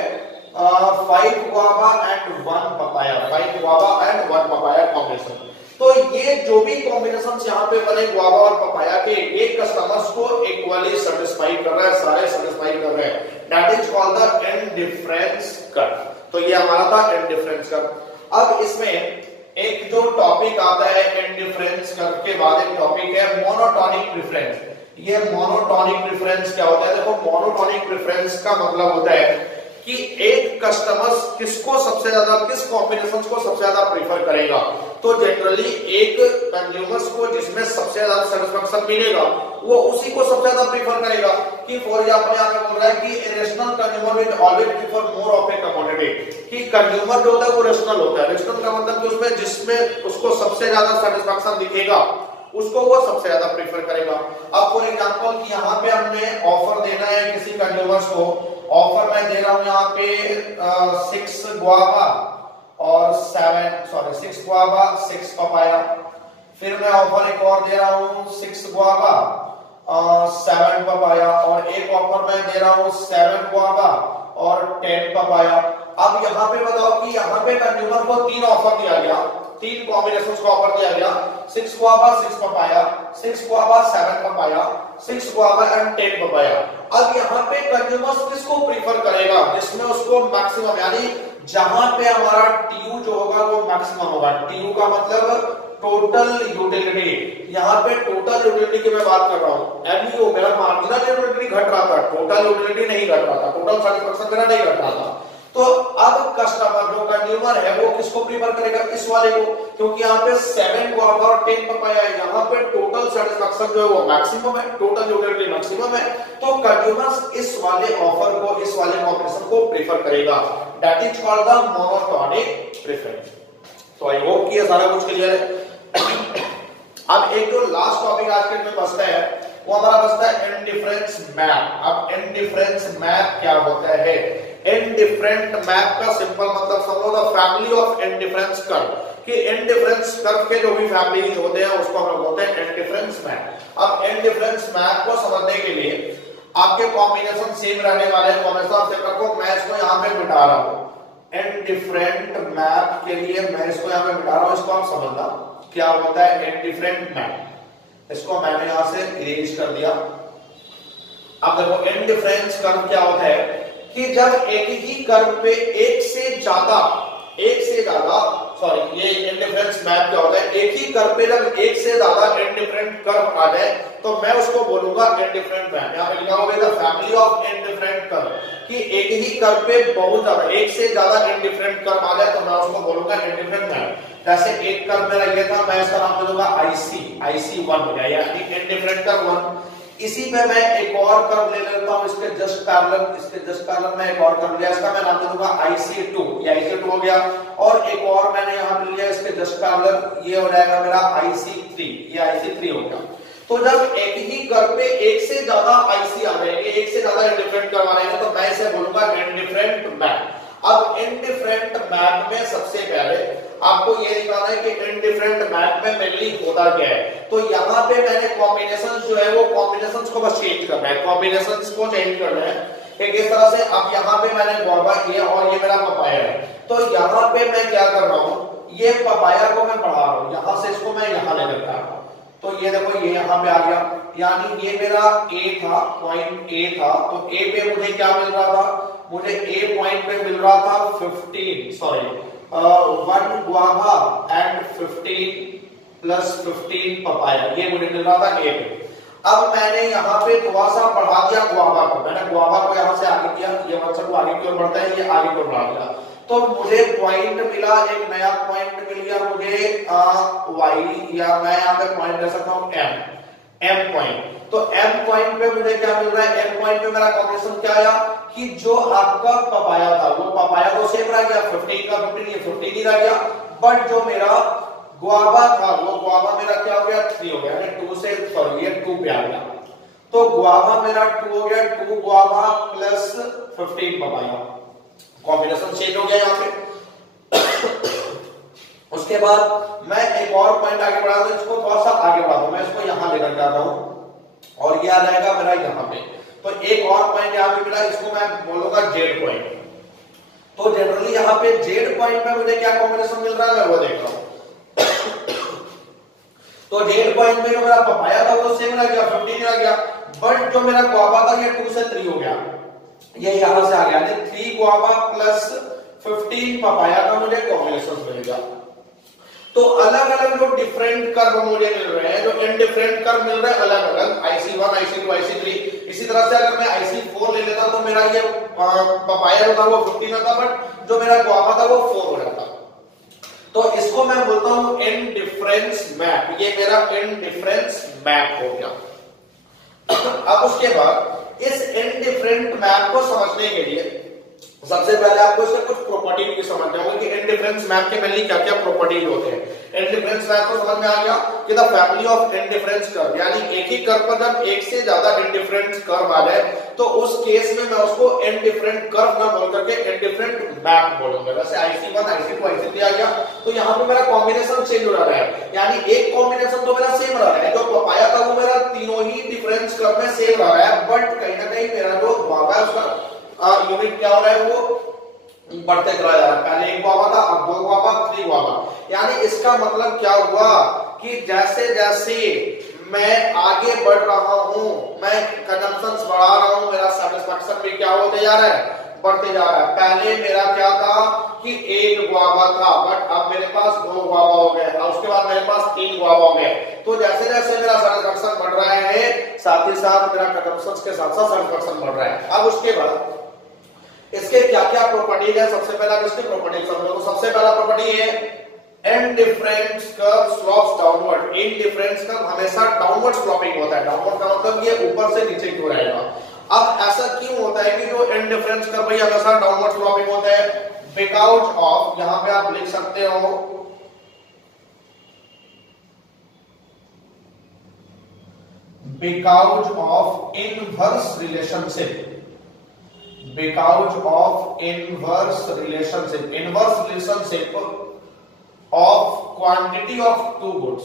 5 guava and 1 papaya, 5 guava and 1 papaya combination. तो ये जो भी कॉम्बिनेशन यहाँ पे बने गुआवा और पपाया के, एक कस्टमर्स को इक्वली सेटिस्फाई कर रहा है, सारे सेटिस्फाई कर रहे हैं, that is called the indifference curve. तो ये हमारा था इंडिफरेंस कर्व। अब इसमें एक जो टॉपिक आता है इंडिफरेंस कर्व के बाद एक टॉपिक है मोनोटोनिक प्रेफरेंस। ये मोनोटोनिक प्रेफरेंस क्या होता है, देखो मोनोटोनिक प्रेफरेंस का मतलब होता है कि एक कस्टमर्स किसको सबसे ज्यादा, किस कॉम्बिनेशन को सबसे ज्यादा प्रीफर करेगा। तो जनरली एक कंज्यूमर्स को जिसमें सबसे ज्यादा सेटिस्फैक्शन मिलेगा वो उसी को सबसे ज्यादा प्रीफर करेगा। कि फॉर एग्जांपल यहाँ पे बोल रहा है कि rational consumer will always prefer more of A commodity, कि कंज्यूमर जो होता है वो रेशनल होता है। रेशनल का मतलब कि उसमें जिसमें उसको सबसे ज्यादा सेटिस्फैक्शन दिखेगा उसको वो सबसे ज्यादा प्रीफर करेगा। अब फॉर एग्जांपल कि यहाँ पे हमने ऑफर देना है किसी कंज्यूमर्स को, ऑफर मैं दे रहा हूं यहाँ पे 6 गुआवा और 6 गुआवा 6 पपाया। फिर मैं ऑफर एक और दे रहा हूं 6 गुआवा 7 पपाया, और एक ऑफर मैं दे रहा हूं 7 गुआवा और 10 पपाया। अब यहाँ पे बताओ कि यहाँ पे कंज्यूमर को 3 ऑफर दिया गया, 3 कॉम्बिनेशंस का ऑफर दिया गया, 6 guava 6 papaya, 6 guava 7 papaya, 6 guava and 10 papaya. अब यहाँ पे कंज्यूमर्स किसको प्रीफर करेगा, जिसमें उसको मैक्सिमम, यानी जहां पे हमारा टीयू जो होगा वो मैक्सिमम होगा। टीयू का मतलब टोटल यूटिलिटी, यहाँ पे टोटल यूटिलिटी की मैं बात कर रहा हूँ। एमयू मेरा मार्जिनल यूटिलिटी घट रहा था, टोटल यूटिलिटी नहीं घट रहा था, टोटल सेटिस्फैक्शन मेरा नहीं घट रहा था। तो अब कस्टमर जो कंज्यूमर है वो किसको प्रीफर करेगा, इस वाले को, क्योंकि यहाँ पे 7 गुआवा और 10 पपाया है, यहाँ पे टोटल सेटिस्फैक्शन जो है वो मैक्सिमम है, टोटल यूटिलिटी मैक्सिमम है। तो कंज्यूमर्स इस वाले ऑफर को, इस वाले कॉम्बिनेशन को प्रीफर करेगा, that is called the monotonic preference. तो आई होप कि ये सारा कुछ क्लियर है। अब एक जो लास्ट टॉपिक आज के में बचता है वो हमारा बचता है इंडिफरेंस मैप। अब इंडिफरेंस मैप क्या होता है, इंडिफरेंट मैप का सिंपल मतलब समझो the family of indifference curve, कि इंडिफरेंस कर्व के जो भी फैमिली होते हैं उसको हम लोग बोलते हैं इंडिफरेंस मैप। अब इंडिफरेंस मैप को समझने के लिए आपके कॉम्बिनेशन सेम रहने वाले हैं, कॉम्बिनेशन सेम रखो। मैं इसको यहाँ पे मिटा रहा हूँ, इंडिफरेंट मैप के लिए मैं इसको यहाँ पे मिटा रहा हूँ, इसको आप समझना क्या होता है इंडिफरेंट मैप। इसको मैंने यहां से इरेज कर दिया। अब देखो इंडिफरेंस कर्व क्या होता है कि जब एक ही कर्व पे एक से ज्यादा सॉरी ये इंडिफरेंस मैप क्या होता है, एक ही कर्व पे जब एक से ज्यादा इंडिफरेंट कर्व आ जाए तो मैं उसको बोलूंगा इंडिफरेंट मैप। यहाँ पे लिखा होगा the family of indifferent curve, कि एक ही कर्व पे बहुत ज्यादा, एक से ज्यादा इंडिफरेंट कर्व आ जाए तो मैं उसको बोलूंगा इंडिफरेंट मैप। जैसे एक कर्व मेरा ये था, मैं इसका नाम दे दूंगा IC 1 हो गया, यानी इंडिफरेंट कर्व 1। इसी पे मैं एक और कर्व ले लेता हूं, इसके जस्ट पैरेलल मैं एक और कर्व लिया, इसका मैं नाम दे दूंगा IC2, ये IC2 हो गया। और एक और मैंने यहां पे लिया इसके जस्ट पैरेलल, ये हो जाएगा मेरा IC3, ये IC3 हो गया। तो जब एक ही कर्व पे एक से ज्यादा IC आ जाएंगे, एक से ज्यादा इंडिफरेंट कर्व आ जाएंगे तो मैं इसे बोलूंगा इंडिफरेंट मैप। अब इंडिफरेंट मैप में सबसे पहले आपको ये दिखाना है कि इंडिफरेंट मैप में मेनली होता क्या है। तो यहाँ पे मैंने कॉम्बिनेशन जो है वो कॉम्बिनेशंस को बस चेंज करना है, कॉम्बिनेशंस को चेंज करना है एक इस तरह से। अब यहाँ पे मैंने गुआवा ये और ये मेरा पपाया है, तो यहाँ पे मैं क्या कर रहा हूँ, ये पपाया को मैं बढ़ा रहा हूँ, यहाँ से इसको मैं यहाँ लेकर आ रहा हूँ, तो ये देखो ये यहाँ पे आ गया, यानी ये मेरा ए था, पॉइंट ए था, तो ए पे मुझे क्या मिल रहा था, मुझे ए पॉइंट पे मिल रहा था 1 गुआवा एंड 15 प्लस 15 पपाया, ये मुझे मिल रहा था ए पे। अब मैंने यहाँ पे थोड़ा सा बढ़ा दिया गुआवा को, मैंने गुआवा को यहाँ से आगे किया, ये मतलब आगे की ओर बढ़ता है, ये आगे की ओर बढ़ा दिया, तो मुझे पॉइंट मिला, एक नया पॉइंट मिल गया मुझे वाई, या मैं यहाँ पे पॉइंट ले सकता हूँ एम पॉइंट। तो एम पॉइंट पे मुझे क्या मिल रहा है, एम पॉइंट पे मेरा कॉम्बिनेशन क्या आया कि जो आपका पपाया था वो पपाया तो सेम रह गया, 15 का 15, ये 15 ही रह गया, बट जो मेरा गुआवा था वो गुआवा मेरा क्या हो गया, 3 हो गया, यानी 2 से सॉरी ये 2 पे आ गया, तो गुआवा मेरा 2 हो गया, 2 guava plus 15 papaya, combination change हो गया यहाँ पे। उसके बाद मैं एक और पॉइंट आगे बढ़ा दूं, इसको थोड़ा सा आगे बढ़ा दूं, मैं इसको यहां लेकर जाता हूं और ये आ जाएगा मेरा यहां पे, तो एक और पॉइंट यहां पे मिला, इसको मैं बोलूंगा जेड पॉइंट। तो जनरली यहां पे जेड पॉइंट पे मुझे क्या कॉम्बिनेशन मिल रहा है, मैं वो देख रहा हूं। तो जेड पॉइंट में जो मेरा पपाया था वो सेम रह गया, 15 रह गया, बट जो मेरा गुआवा था ये 2 से 3 हो गया, ये यहां से आ गया, 3 गुआवा प्लस 15 पपाया का मुझे कॉम्बिनेशन मिल गया। तो अलग अलग जो डिफरेंट कर्व मुझे मिल रहे हैं, जो इनडिफरेंट कर्व मिल रहे हैं अलग अलग, IC1 IC2 IC3, इसी तरह से अगर मैं IC4 ले लेता तो मेरा ये पपाया जो था वो 15 था, बट जो मेरा गुआवा था वो 4 हो जाता। तो इसको मैं बोलता हूं इनडिफरेंस मैप, ये मेरा इनडिफरेंस मैप हो गया। अब उसके बाद इस इनडिफरेंट मैप को समझने के लिए सबसे पहले आपको इसके कुछ प्रॉपर्टी भी समझना होगा कि इनडिफरेंस मैप के मेनली क्या क्या प्रॉपर्टीज होते हैं। इनडिफरेंस मैप को समझ में आ गया कि the family of indifference curve, यानी एक ही कर्व पर जब एक से ज्यादा इनडिफरेंस कर्व आ जाए तो उस केस में मैं उसको इनडिफरेंट कर्व ना बोल करके इनडिफरेंट मैप बोलूंगा। जैसे IC1 IC2 IC3 आ गया, तो यहाँ पे मेरा कॉम्बिनेशन चेंज हो रहा है, यानी एक कॉम्बिनेशन तो मेरा सेम रहा है, जो पपाया था वो मेरा तीनों ही डिफरेंस कर्व में सेम रहा है, बट कहीं ना कहीं मेरा जो गुआवा है उसका यूनिट क्या हो रहा है, वो बढ़ते चला जा रहा है। पहले 1 गुआवा था, अब 2 गुआवा, 3 गुआवा, यानी इसका मतलब क्या हुआ कि जैसे जैसे मैं आगे बढ़ रहा हूं, मैं कंजम्पशन बढ़ा रहा हूं, मेरा सैटिस्फैक्शन भी क्या होते जा रहा है, बढ़ते जा रहा है। पहले मेरा क्या था कि 1 गुआवा था, बट अब मेरे पास 2 गुआवा हो गए, और उसके बाद मेरे पास 3 गुआवा हो गए। तो जैसे जैसे मेरा सैटिस्फैक्शन बढ़ रहा है, साथ ही साथ मेरा कंजम्पशन के साथ साथ सैटिस्फैक्शन बढ़ रहा है। अब उसके बाद इसके क्या क्या प्रॉपर्टीज है, सबसे पहला इसकी प्रॉपर्टी समझो। तो सबसे पहला प्रॉपर्टी है indifference curve slopes downward. Indifference curve हमेशा डाउनवर्ड स्लोपिंग होता है, डाउनवर्ड का मतलब ये ऊपर से नीचे की ओर आएगा। अब ऐसा क्यों होता है कि जो इनडिफरेंस कर्व भाई हमेशा डाउनवर्ड स्लोपिंग होता है, बिकॉज ऑफ, यहां पे आप लिख सकते हो because of inverse relationship, because of inverse relationship of quantity of two goods,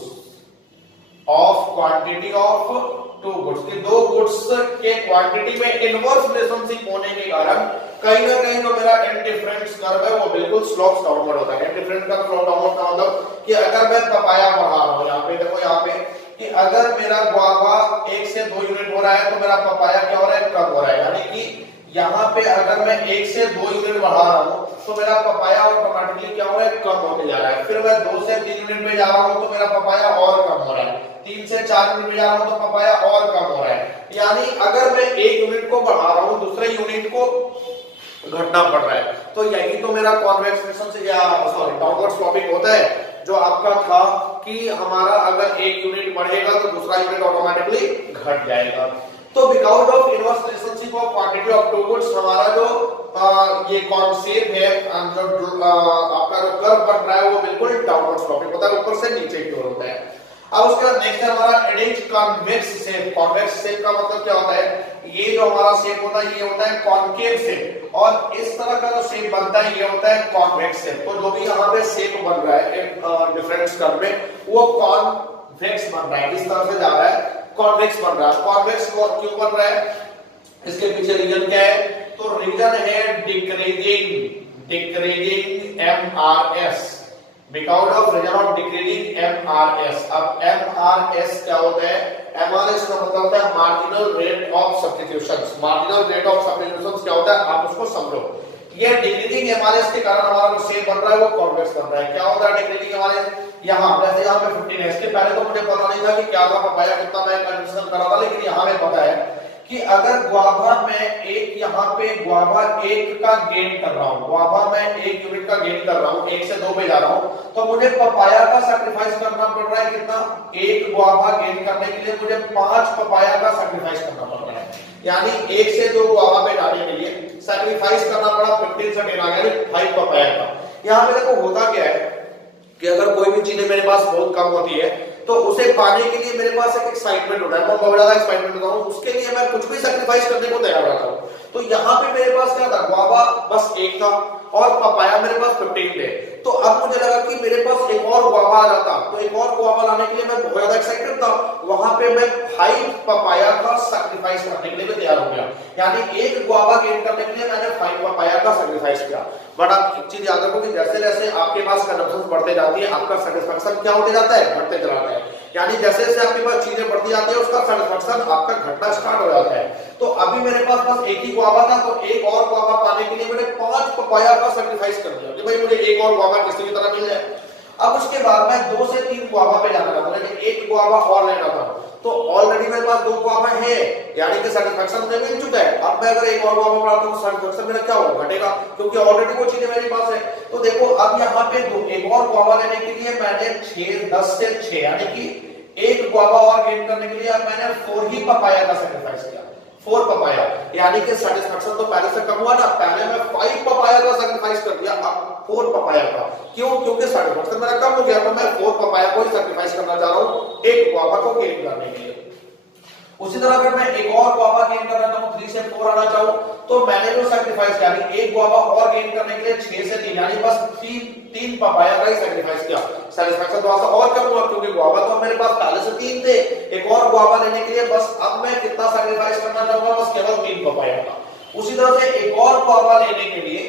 कि 2 गुड्स के क्वांटिटी में इनवर्स रिलेशनशिप होने के कारण कहीं ना कहीं जो मेरा इनडिफरेंस कर्व है वो बिल्कुल स्लोप्स डाउनवर्ड होता है। इनडिफरेंस कर्व स्लोप डाउनवर्ड का मतलब कि अगर मैं पपाया बढ़ा रहा हूं, यहाँ पे देखो, यहाँ पे कि अगर मेरा गुआवा 1 से 2 यूनिट हो रहा है तो मेरा पपाया क्या हो रहा है, कम हो रहा है, यानी कि यहाँ पे अगर मैं 1 से 2 यूनिट बढ़ा रहा हूँ तो मेरा पपाया ऑटोमेटिकली क्या हो रहा है, कम होते जा रहा है। फिर मैं 2 से 3 यूनिट में जा रहा हूँ तो मेरा पपाया और कम हो रहा है, 3 से 4 यूनिट में जा रहा हूँ तो पपाया और कम हो रहा है। यानी अगर मैं 1 यूनिट को बढ़ा रहा हूँ, दूसरे यूनिट को घटना पड़ रहा है, तो यही तो मेरा कॉन्वेक्स रिलेशन या सॉरी डाउनवर्ड स्लोपिंग होता है, जो आपका था कि हमारा अगर 1 यूनिट बढ़ेगा तो दूसरा यूनिट ऑटोमेटिकली घट जाएगा। तो because of inverse relationship of quantity of two goods, हमारा जो ये कॉन्सेप्ट है, जो आपका जो कर्व बन रहा है वो बिल्कुल डाउनवर्ड स्लोपिंग होता है, ऊपर से नीचे की ओर होता है। अब उसके बाद नेक्स्ट है हमारा adage convex shape. Convex shape का मतलब क्या होता है, ये जो हमारा शेप होता है ये होता है कॉनकेव शेप, और इस तरह का जो शेप बनता है ये होता है कॉन्वेक्स शेप। तो जो भी यहाँ पे शेप बन रहा है डिफरेंस कर्व में वो कॉन्वेक्स बन रहा है, इस तरह से जा रहा है, कॉन्वेक्स बन रहा है। कॉन्वेक्स क्यों बन रहा है, इसके पीछे रीजन क्या है, तो रीजन है decreasing MRS, because of reason of decreasing MRS. अब एमआरएस क्या होता है? एमआरएस का मतलब होता है marginal rate of substitutions. Marginal rate of substitutions क्या होता है आप उसको समझो। ये डिक्रीजिंग एमआरएस के कारण हमारा जो शेप बन रहा है वो कॉन्वेक्स बन रहा है। क्या होता है डिक्रीजिंग एमआरएस? यहाँ जैसे यहाँ पे 15 है, इसके पहले तो मुझे पता नहीं था कि क्या था पपाया कितना मैं कंडीशन कर रहा था, लेकिन यहाँ में पता है कि अगर गुआवा में एक यहाँ पे गुआवा 1 का गेन कर रहा हूँ, गुआवा में 1 यूनिट का गेन कर रहा हूँ, 1 से 2 पे जा रहा हूँ, तो मुझे पपाया का सैक्रिफाइस करना पड़ रहा है कितना? 1 गुआवा गेन करने के लिए मुझे 5 पपाया का सैक्रिफाइस करना पड़ रहा है। यानी 1 से 2 गुआवा पे जाने के लिए सैक्रिफाइस करना पड़ा 15 से 10 आ गया 5 पपाया का। यहाँ पे देखो होता क्या है कि अगर कोई भी चीजें मेरे पास बहुत कम होती है तो उसे पाने के लिए मेरे पास एक एक्साइटमेंट होता है, मैं बहुत ज्यादा एक्साइटमेंट होता हूं, उसके लिए मैं कुछ भी सैक्रिफाइस करने को तैयार रहता हूं। तो यहाँ पे मेरे पास क्या था? गुआवा बस 1 था और पपाया मेरे पास 15 थे। तो अब मुझे लगा कि मेरे पास एक और गुआवा आ जाता, तो एक और गुआवा लाने के लिए मैं बहुत ज्यादा एक्साइटेड था। वहां पे मैं 5 पपाया का सैक्रिफाइस करने के लिए तैयार हो गया। यानी 1 गुआवा गेन करने के लिए मैंने 5 पपाया का सैक्रिफाइस किया। बट आप एक चीज याद रखो कि जैसे जैसे आपके पास कंजम्पशन बढ़ते जाती है आपका सेटिस्फेक्शन क्या होते जाता है? बढ़ते चलाता है। यानी जैसे जैसे आपके पास चीजें बढ़ती जाती है उसका सेटिस्फेक्शन आपका घटना स्टार्ट हो जाता है। तो अभी मेरे पास बस 1 ही गुआवा था, तो 1 और गुआवा पाने के लिए मैंने 5 पपाया का सैक्रिफाइस कर दिया कि भाई मुझे 1 और गुआवा किसी की तरह मिल जाए। अब उसके बाद मैं 2 से 3 गुआवा पे जाना चाहता हूं, लेकिन 1 गुआवा और लेना था, तो ऑलरेडी मेरे पास 2 गुआवा है, यानी कि सैटिस्फैक्शन मुझे मिल चुका है। अब मैं अगर 1 और गुआवा बढ़ाता हूं तो सैटिस्फैक्शन मेरा क्या होगा? घटेगा, क्योंकि ऑलरेडी वो चीजें मेरे पास है। तो देखो अब यहाँ पे 1 और गुआवा लेने के लिए मैंने 10 से 6 यानी कि 1 गुआवा और गेन करने के लिए अब मैंने 4 ही पपाया का सैक्रिफाइस किया, 4 पपाया। यानी कि सैटिस्फैक्शन तो पहले से कम हुआ ना, पहले मैं 5 पपाया का सैक्रिफाइस कर दिया, अब 4 पपाया का। क्यों? क्योंकि सैटिस्फैक्शन मेरा कम हो गया, तो मैं 4 पपाया को ही सैक्रिफाइस करना चाह रहा हूं 1 गुआवा को गेन करने के लिए। उसी तरह अगर मैं 1 और गुआवा गेन करना चाहूं, 3 से 4 आना चाहूं, तो मैंने जो सैक्रिफाइस किया 1 गुआवा और गेन करने के लिए 6 से 3 यानी बस 3 पपाया का ही सैक्रिफाइस किया। सैटिस्फैक्शन थोड़ा सा और कम हुआ क्योंकि गुआवा तो मेरे पास पहले से 3 थे। 1 और गुआवा लेने के लिए बस अब मैं कितना सैक्रिफाइस करना चाहूंगा? बस केवल 3 पपाया का। उसी तरह से 1 और गुआवा लेने के लिए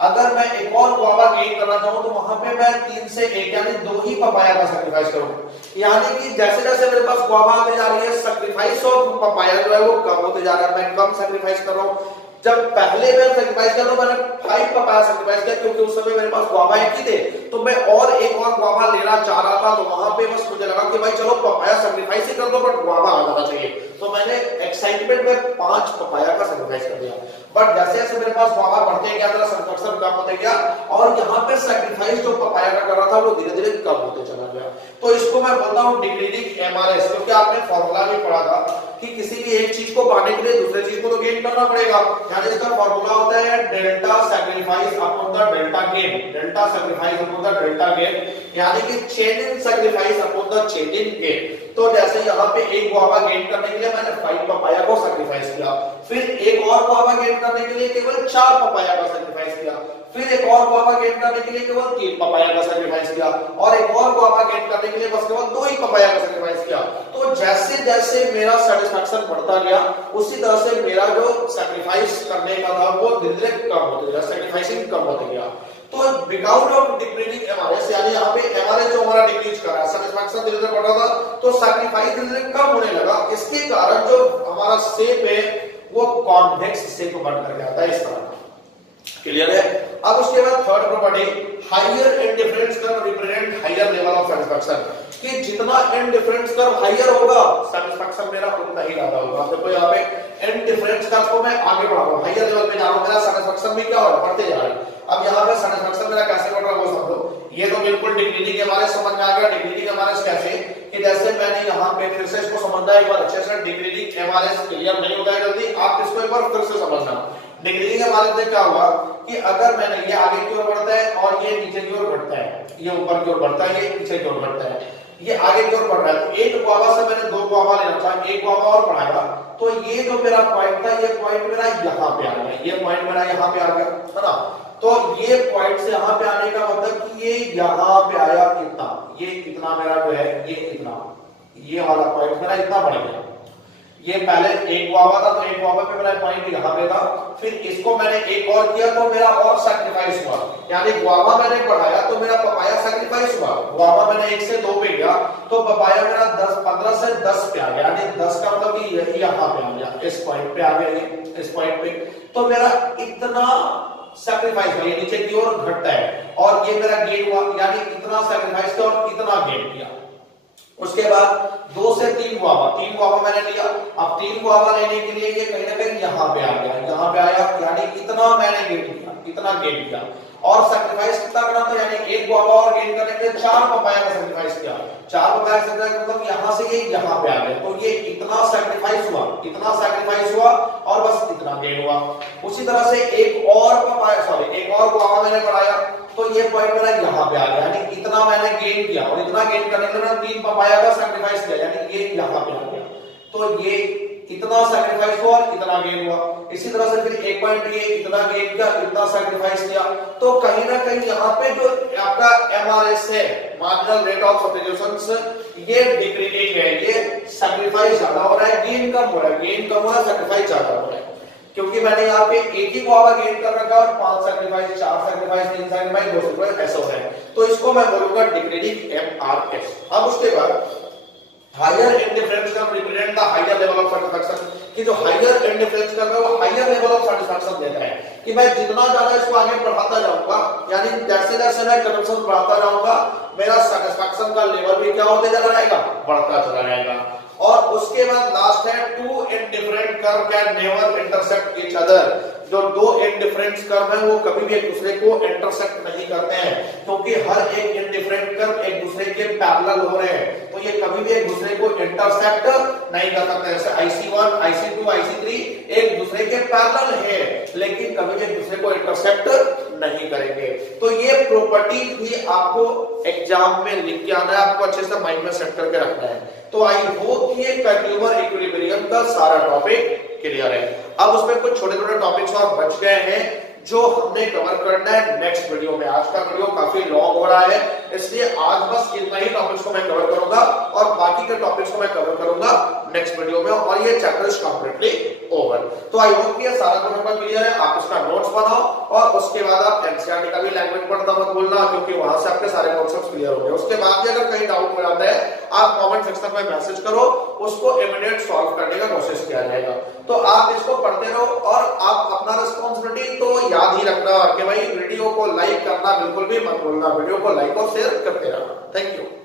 अगर मैं 1 और गुआवा गेन करना चाहूं तो वहां पे मैं 3 से 1 यानी 2 ही पपाया का सैक्रिफाइस करूंगा। यानी कि जैसे जैसे मेरे पास गुआवा आते जा रही है सैक्रिफाइस ऑफ पपाया जो है वो कम होते जा रहा है, मैं कम सैक्रिफाइस कर रहा हूं। जब पहले मैं सैक्रिफाइस कर रहा हूं, मैंने 5 पपाया सैक्रिफाइस किया क्योंकि उस समय मेरे पास गुआवा 1 ही थे, तो मैं और 1 और गुआवा लेना चाह रहा था। तो वहां पे बस मुझे लगा कि भाई चलो पपाया सैक्रिफाइस ही कर दो, बट गुआवा आ जाना चाहिए, तो मैंने एक्साइटमेंट में 5 पपाया का सैक्रिफाइस कर दिया। बट जैसे जैसे मेरे पास गुआवा बढ़ते गया मेरा सैटिस्फैक्शन कम होते गया और यहाँ पे सैक्रिफाइस जो पपाया का कर रहा था वो धीरे धीरे कम होते चला गया। तो इसको मैं बोलता हूँ डिक्रीजिंग एमआरएस, क्योंकि आपने फॉर्मूला भी पढ़ा था कि किसी भी एक चीज को पाने के लिए दूसरे चीज को तो गेन करना पड़ेगा। यानी इसका फॉर्मूला होता है delta sacrifice upon the delta gain, delta sacrifice upon the delta gain, यानी कि chain in sacrifice upon the chain in gain. तो जैसे यहाँ पे 1 गुआवा गेन करने के लिए मैंने 5 पपाया को सैक्रिफाइस किया, फिर 1 और गुआवा गेन करने के लिए केवल 4 पपाया का सैक्रिफाइस किया, फिर 1 और गुआवा गेन करने के लिए केवल 3 पपाया का सैक्रिफाइस किया और 1 और गुआवा गेन करने के लिए बस केवल 2 ही पपाया का सैक्रिफाइस किया। तो जैसे जैसे मेरा सैटिस्फैक्शन बढ़ता गया उसी तरह से मेरा जो सैक्रिफाइस करने का था वो धीरे धीरे कम होते गया, सैक्रिफाइसिंग कम होते गया। तो बिकॉज ऑफ डिक्रीजिंग एमआरएस, यानी यहाँ पे एमआरएस जो हमारा डिक्रीज कर रहा है, सैटिस्फैक्शन धीरे धीरे बढ़ रहा था, तो सैक्रिफाइस धीरे धीरे कम होने लगा। इसके कारण जो हमारा शेप है वो कॉन्वेक्स शेप बन कर जाता है इस तरह। क्लियर है? अब उसके बाद third property, higher indifference curve represent higher level of satisfaction, कि जितना इंडिफरेंस कर्व हायर होगा सैटिस्फैक्शन मेरा उतना ही ज्यादा होगा। देखो यहाँ पे इंडिफरेंस कर्व को मैं आगे बढ़ा रहा हूं, हायर लेवल पे जा रहा हूं, मेरा सैटिस्फैक्शन भी क्या हो रहा है? बढ़ते जा रहा है। अब यहाँ पे सैटिस्फैक्शन मेरा कैसे बढ़ रहा है वो समझो। ये तो बिल्कुल डिक्रीजिंग एमआरएस समझ में आ गया। डिक्रीजिंग एमआरएस कैसे, कि जैसे मैंने यहाँ पे फिर से इसको समझना है एक बार अच्छे से। डिक्रीजिंग एमआरएस क्लियर नहीं होता है जल्दी, आप इसको एक बार फिर से समझना। डिक्रीजिंग एमआरएस से क्या हुआ कि अगर मैंने ये आगे की ओर बढ़ता है और ये नीचे की ओर घटता है, ये ऊपर की ओर बढ़ता है, ये नीचे की ओर घटता है, ये आगे की ओर बढ़ रहा है, तो 1 गुआवा से मैंने 2 गुआवा लेना था, 1 गुआवा और बढ़ाया, तो ये जो मेरा पॉइंट था ये पॉइंट मेरा यहाँ पे आ गया, ये पॉइंट मेरा यहाँ पे आ गया, है ना। तो ये पॉइंट से यहाँ पे आने का मतलब कि ये यहाँ पे आया इतना, ये इतना मेरा जो है ये इतना, ये वाला पॉइंट मेरा इतना बढ़ गया। ये पहले एक गुआवा था तो एक गुआवा पे मेरा पॉइंट यहाँ पे था, फिर इसको मैंने एक और किया तो मेरा और सैक्रिफाइस हुआ, यानी गुआवा मैंने बढ़ाया तो मेरा पपाया सैक्रिफाइस हुआ। गुआवा मैंने 1 से 2 पे गया तो पपाया मेरा 15 से 10 पे आ गया, यानी 10 का मतलब कि यही यहाँ पे आ गया, इस पॉइंट पे आ गया, ये इस पॉइंट पे। तो मेरा इतना सैक्रिफाइस हुआ, ये नीचे की ओर घटता है, और ये मेरा गेन हुआ, यानी इतना सैक्रिफाइस किया और इतना गेन किया। उसके बाद 2 से 3 गुआवा, 3 गुआवा मैंने लिया। अब 3 गुआवा लेने के लिए ये कहीं ना कहीं यहाँ पे आ गया, यहाँ पे आया, यानी इतना मैंने गेन किया, इतना गेन किया। और सैक्रिफाइस कितना करना था, यानी एक गुआवा और गेन करने के लिए 4 पपाया का सैक्रिफाइस किया। 4 पपाया का सैक्रिफाइस मतलब यहाँ से ये यहाँ पे आ गया, तो ये इतना सैक्रिफाइस हुआ, इतना सैक्रिफाइस हुआ और बस इतना गेन हुआ। उसी तरह से एक और गुआवा मैंने बढ़ाया तो ये पॉइंट मेरा यहाँ पे आ गया, यानी इतना मैंने गेन किया, और इतना गेन करने के लिए 3 पपाया का सैक्रिफाइस किया, यानी ये यहाँ पे आ गया, तो ये इतना सैक्रिफाइस हुआ और इतना गेन हुआ। इसी तरह से फिर एक पॉइंट ये इतना गेन किया, इतना सैक्रिफाइस किया, तो कहीं ना कहीं यहाँ पे जो आपका एमआरएस है, मार्जिनल रेट ऑफ सब्स्टिट्यूशन, ये डिक्रीजिंग है, ये सैक्रिफाइस ज्यादा हो रहा है, गेन कम हो रहा है, गेन कम हो रहा है, सैक्रिफाइस ज्यादा हो रहा है, क्योंकि मैंने यहाँ पे एक ही गुआवा गेन कर रखा है और 5 सैक्रिफाइस, 4 सैक्रिफाइस, 3 सैक्रिफाइस, 2 सैक्रिफाइस ऐसा हो रहा है, तो इसको मैं बोलूंगा डिक्रीजिंग एमआरएस। अब उसके बाद higher indifference curve represent the higher level of satisfaction, कि जो हायर इंडिफरेंस कर्व है वो हायर लेवल ऑफ सैटिस्फैक्शन देता है, कि मैं जितना ज्यादा इसको आगे बढ़ाता जाऊंगा, यानी जैसे जैसे मैं कंजम्पशन बढ़ाता जाऊंगा, मेरा सैटिस्फैक्शन का लेवल भी क्या होते चला जाएगा, बढ़ता चला जाएगा। और उसके बाद लास्ट है 2 indifferent curve can never intersect each other, जो 2 इंडिफरेंट कर्व है वो कभी भी एक दूसरे को इंटरसेक्ट नहीं करते हैं, क्योंकि हर एक इंडिफरेंट कर्व एक दूसरे के पैरेलल हो रहे हैं, तो ये कभी भी एक दूसरे को इंटरसेक्ट नहीं कर सकते। जैसे IC1, IC2, IC3 एक दूसरे के पैरेलल है, लेकिन कभी भी एक दूसरे को इंटरसेक्ट नहीं करेंगे। तो ये प्रॉपर्टी भी आपको एग्जाम में लिख के आना है, आपको अच्छे से माइंड में सेट करके रखना है। तो आई होप कि ये कंज्यूमर इक्विलिब्रियम का सारा टॉपिक क्लियर है। अब उसमें कुछ छोटे छोटे टॉपिक्स और बच गए हैं जो हमने कवर करना है नेक्स्ट वीडियो में। आज का वीडियो काफी लॉन्ग हो रहा है, इसलिए आज बस इतना ही टॉपिक्स को मैं कवर करूंगा और बाकी के टॉपिक्स को मैं कवर करूंगा नेक्स्ट वीडियो में, और ये चैप्टर इज कंप्लीटली ओवर। तो आई होप कि ये सारा टॉपिक क्लियर है, आप इसका नोट्स बनाओ और उसके बाद आप एनसीईआरटी का भी लैंग्वेज पढ़ना मत भूलना, क्योंकि वहां से आपके सारे कॉन्सेप्ट्स क्लियर होंगे। उसके बाद भी अगर कहीं डाउट हो जाता है आप कमेंट सेक्शन में मैसेज करो, उसको इमीडिएट सॉल्व करने का कोशिश किया जाएगा। तो आप इसको पढ़ते रहो और आप अपना रिस्पॉन्सिबिलिटी तो याद ही रखना कि भाई वीडियो को लाइक करना बिल्कुल भी मत भूलना, वीडियो को लाइक और शेयर करते रहना। Thank you.